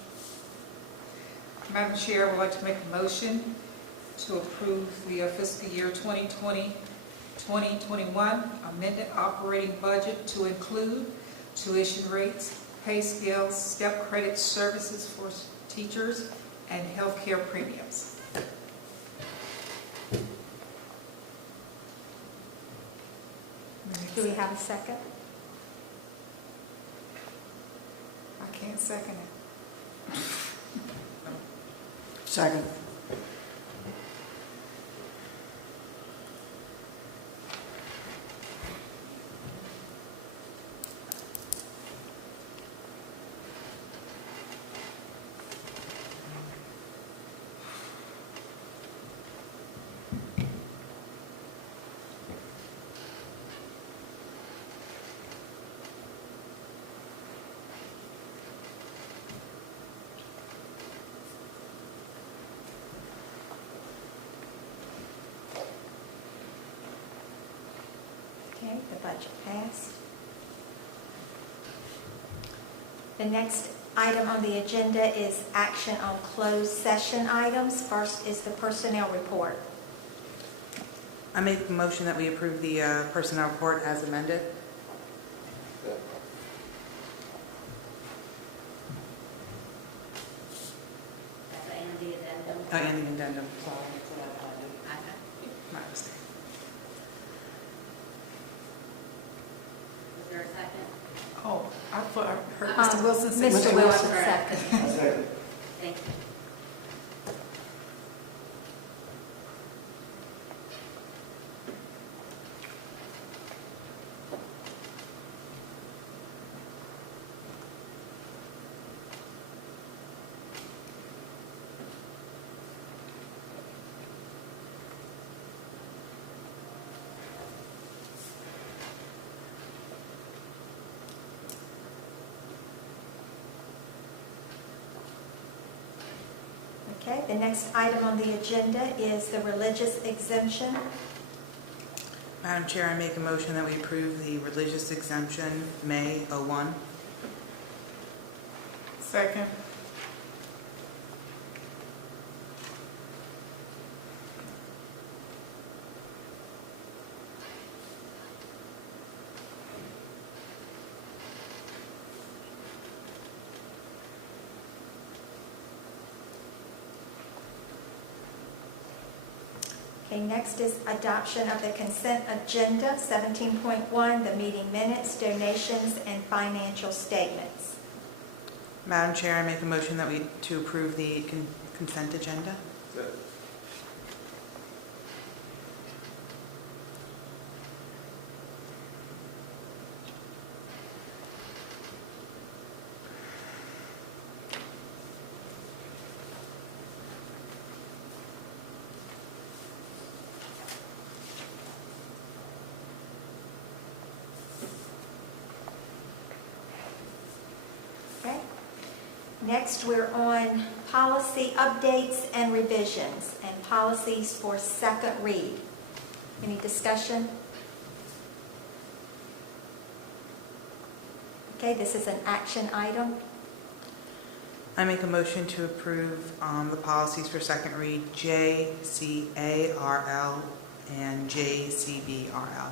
Madam Chair, I would like to make a motion to approve the fiscal year 2020-2021 amended operating budget to include tuition rates, pay scales, step credit services for teachers, and healthcare premiums. Do we have a second? I can't second it. Second. Okay, the budget passed. The next item on the agenda is action on closed session items. First is the personnel report. I make a motion that we approve the personnel report as amended. And the addendum. And the addendum, sorry. That's what I did. My mistake. Is there a second? Oh, I thought I heard Mr. Wilson say. Mr. Wilson, second. Thank you. Okay, the next item on the agenda is the religious exemption. Madam Chair, I make a motion that we approve the religious exemption, May 01. Second. Okay, next is adoption of the consent agenda, 17.1, the meeting minutes, donations, and financial statements. Madam Chair, I make a motion that we to approve the consent agenda. Okay. Next, we're on policy updates and revisions and policies for second read. Any discussion? Okay, this is an action item. I make a motion to approve the policies for second read, JCARL and JCBRL.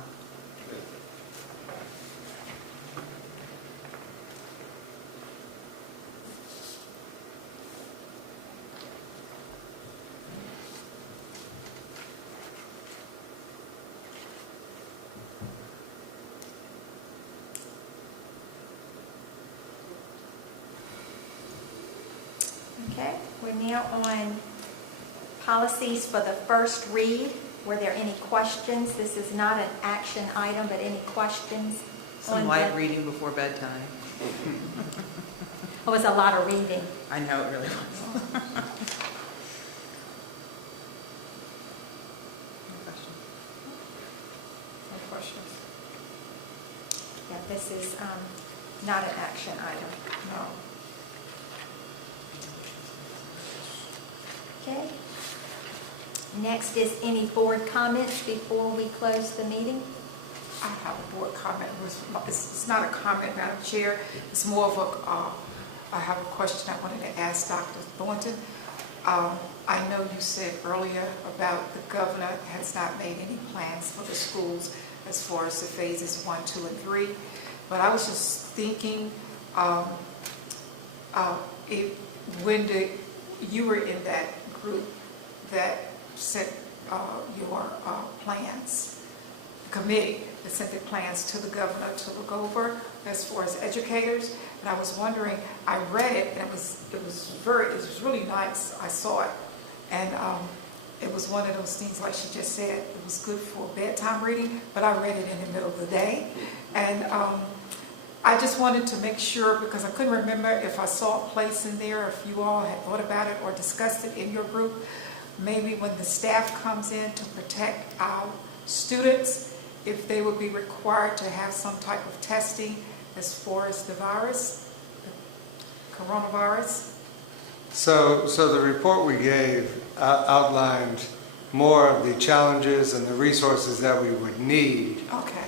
Okay, we're now on policies for the first read. Were there any questions? This is not an action item, but any questions? Some on light the- reading before bedtime. It was a lot of reading. I know it really was. No questions? Yeah, this is not an action item. No. Okay. Next is any board comments before we close the meeting? I have a board comment. It's not a comment, Madam Chair. It's more of a, I have a question I wanted to ask Dr. Thornton. I know you said earlier about the governor has not made any plans for the schools as far as the phases 1, 2, and 3. But I was just thinking, when you were in that group that sent your plans, committee that sent the plans to the governor to look over as far as educators, and I was wondering, I read it and it was really nice. I saw it, and it was one of those things like she just said, it was good for bedtime reading, but I read it in the middle of the day, and I just wanted to make sure, because I couldn't remember if I saw a place in there, if you all had thought about it or discussed it in your group, maybe when the staff comes in to protect our students, if they would be required to have some type of testing as far as the virus, the coronavirus. So the report we gave outlined more of the challenges and the resources that we would need Okay.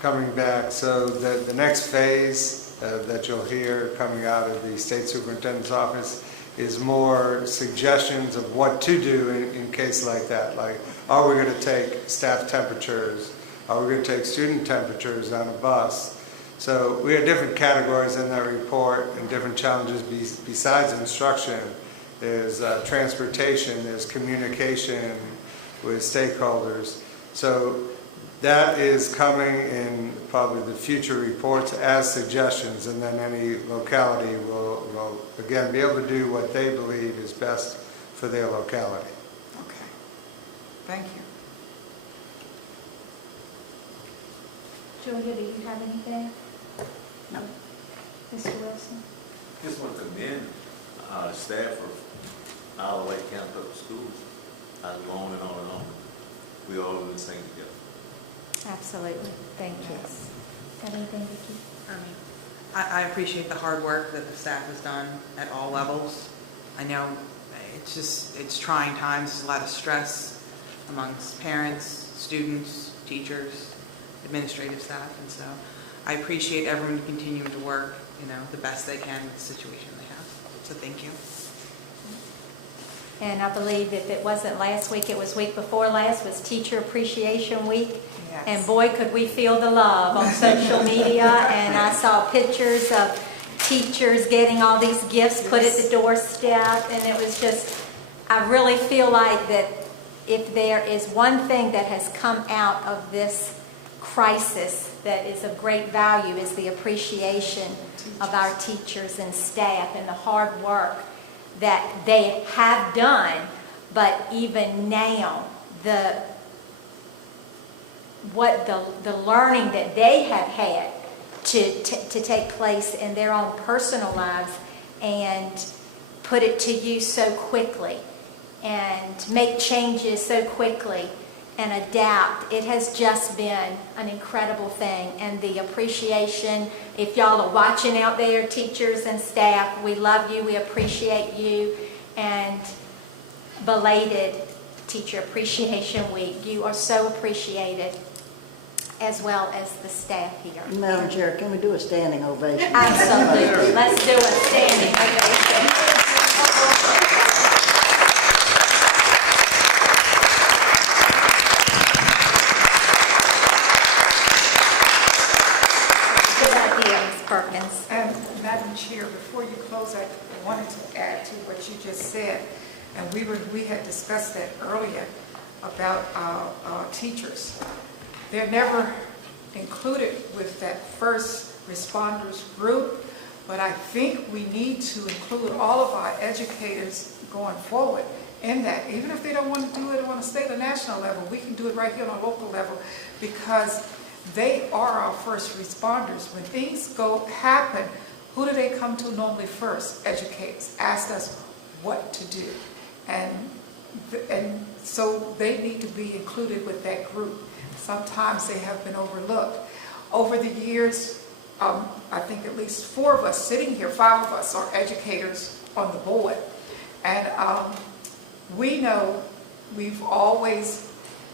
coming back. So the next phase that you'll hear coming out of the state superintendent's office is more suggestions of what to do in case like that. Like, are we going to take staff temperatures? Are we going to take student temperatures on a bus? So we have different categories in that report and different challenges besides instruction. There's transportation, there's communication with stakeholders. So that is coming in probably the future reports as suggestions, and then any locality will again be able to do what they believe is best for their locality. Okay. Thank you. Julia, do you have anything? No. Mr. Wilson? Just want to commend our staff of our Wight County Public Schools. I go on and on and on. We all do this thing together. Absolutely. Thank you. Got anything, Vicki? I appreciate the hard work that the staff has done at all levels. I know it's trying times. There's a lot of stress amongst parents, students, teachers, administrative staff, and so I appreciate everyone continuing to work, the best they can with the situation they have. So thank you. And I believe if it wasn't last week, it was week before last, was Teacher Appreciation Week. Yes. And boy, could we feel the love on social media. And I saw pictures of teachers getting all these gifts put at the doorstep. And it was just, I really feel like that if there is one thing that has come out of this crisis that is of great value is the appreciation of our teachers and staff and the hard work that they have done, but even now, the learning that they have had to take place in their own personal lives and put it to use so quickly and make changes so quickly and adapt. It has just been an incredible thing. And the appreciation, if y'all are watching out there, teachers and staff, we love you, we appreciate you, and belated Teacher Appreciation Week. You are so appreciated, as well as the staff here. Madam Chair, can we do a standing ovation? Absolutely. Let's do a standing ovation. Perkins. And Madam Chair, before you close, I wanted to add to what you just said. And we had discussed that earlier about our teachers. They're never included with that first responders group, but I think we need to include all of our educators going forward in that. Even if they don't want to do it on a state or national level, we can do it right here on a local level, because they are our first responders. When things happen, who do they come to normally first? Educators. Ask us what to do. And so they need to be included with that group. Sometimes they have been overlooked. Over the years, I think at least 4 of us sitting here, 5 of us are educators on the board. And we know we've always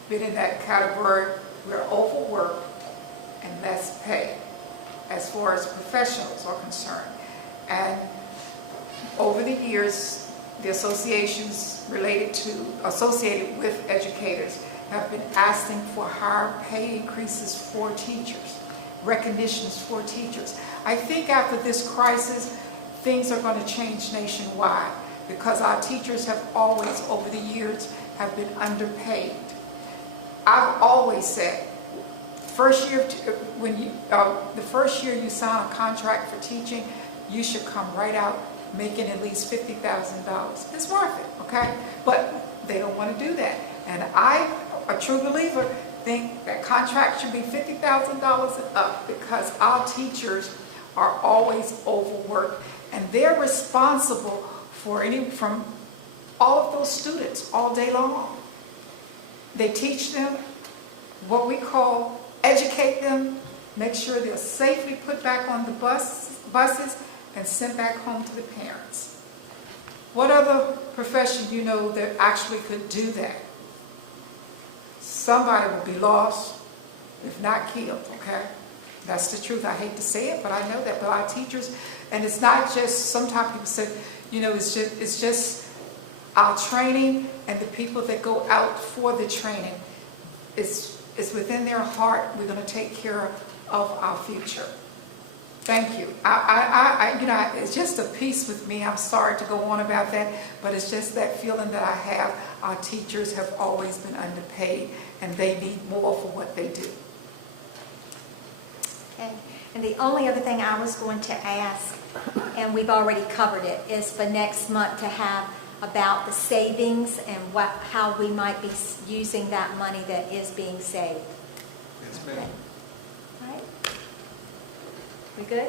been in that category. We're overworked and less pay as far as professionals are concerned. And over the years, the associations associated with educators have been asking for higher pay increases for teachers, recognitions for teachers. I think after this crisis, things are going to change nationwide, because our teachers have always, over the years, have been underpaid. I've always said, the first year you sign a contract for teaching, you should come right out making at least $50,000. It's worth it, okay? But they don't want to do that. And I, a true believer, think that contract should be $50,000 and up, because our teachers are always overworked, and they're responsible from all of those students all day long. They teach them what we call educate them, make sure they're safely put back on the buses and sent back home to the parents. What other profession you know that actually could do that? Somebody will be lost, if not killed, okay? That's the truth. I hate to say it, but I know that. But our teachers, and it's not just, sometimes people say, it's just our training and the people that go out for the training. It's within their heart. We're going to take care of our future. Thank you. It's just a piece with me. I'm sorry to go on about that, but it's just that feeling that I have. Our teachers have always been underpaid, and they need more for what they do. And the only other thing I was going to ask, and we've already covered it, is for next month to have about the savings and how we might be using that money that is being saved. Yes, Okay. ma'am. All right. We good?